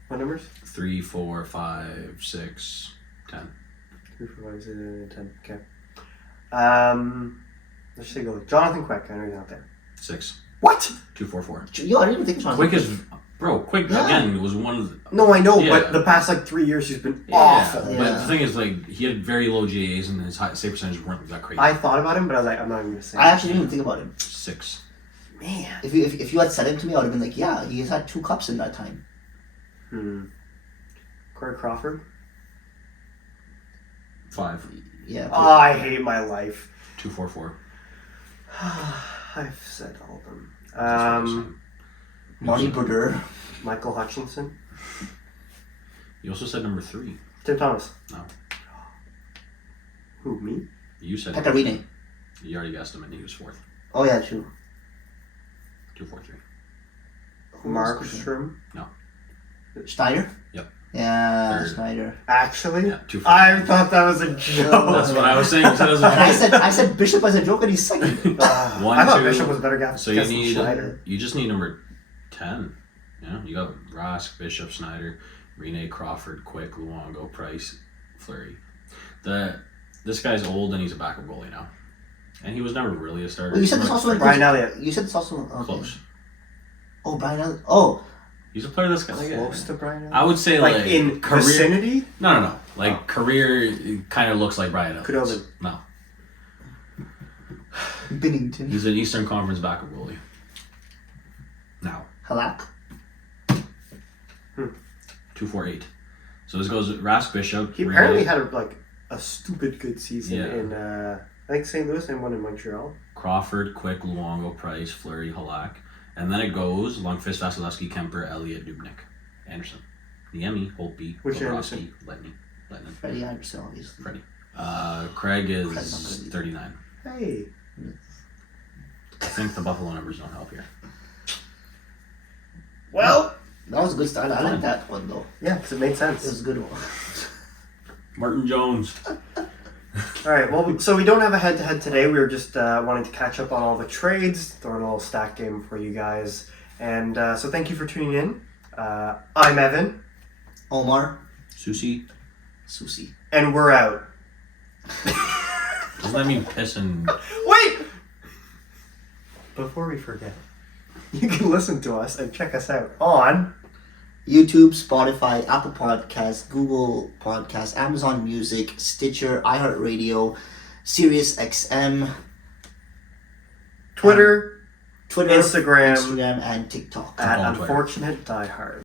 What numbers? 3, 4, 5, 6, 10. 3, 4, 5, 6, 10. Okay. Let's say go. Jonathan Quick. I know he's out there. 6. What? 2, 4, 4. Yo, I didn't even think Sean. Quick is, bro. Quick Yeah. again was one of the. No, I know, Yeah. but the past 3 years he's been Yeah, awful. but Yeah. the thing is, he had very low GAs and his save percentage weren't that crazy. I thought about him, but I was like, I'm not even gonna say. I actually didn't even think about him. 6. Man. If you had said him to me, I would have been like, yeah, he has had 2 cups in that time. Corey Crawford. 5. Yeah. Oh, I hate my life. 2, 4, 4. I've said all of them. That's what I was saying. Marty Brodeur. Michael Hutchinson. You also said number 3. Tim Thomas. No. Who, me? You said Pecorine. You already guessed him, and he was 4th. Oh yeah, true. 2, 4, 3. Who was Mark cooking? Strom. Schneider? Yep. Yeah, Third. Schneider. Actually? Yeah, 2, 4. I thought that was a joke. That's what I was saying. You said it was a And joke. I said Bishop as a joke and he's second. One, I thought 2. Bishop was a better guy. So you than need. Schneider. You just need number 10. Yeah, you got Rask, Bishop, Snyder, Rene, Crawford, Quick, Luongo, Price, Fleury. This guy's old and he's a backup goalie now, and he was never really a starter. Well, you said this also in Brian Elliott. You said this also okay. Close. Oh, Brian Elliott. Oh, He's a player that's got Close to Brian Elliott? I would say like in career. vicinity? No. Career kind of looks like Brian Elliott. Khudobin. No, Binnington. he's an Eastern Conference backup goalie. Now Halak. 248. So this goes Rask, Bishop. He Rene. apparently had a stupid good season Yeah. in, I think St. Louis and one in Montreal. Crawford, Quick, Luongo, Price, Fleury, Halak. And then it goes Lundqvist, Vasilevsky, Kemper, Elliott, Dubnyk, Anderson, Niemi, Holtby, Which Bobrovsky, Letny, Freddie Anderson, obviously. Freddie. Craig Craig's is not gonna be- 39. Hey. I think the Buffalo numbers don't help here. Well. That was a good start. I like that one though. Yeah, because it made It was sense. a good one. Martin Jones. All right. Well, so we don't have a head-to-head today. We were just wanting to catch up on all the trades, throw in a little stack game for you guys, and so thank you for tuning in. I'm Evan, Omar. Susie. Susie. and we're out. Doesn't that mean pissing? Wait. Before we forget, you can listen to us and check us out on YouTube, Spotify, Apple Podcasts, Google Podcasts, Amazon Music, Stitcher, iHeartRadio, Sirius XM, Twitter, Twitter, Instagram, Instagram, and TikTok. at On Twitter. Unfortunate Die Hard.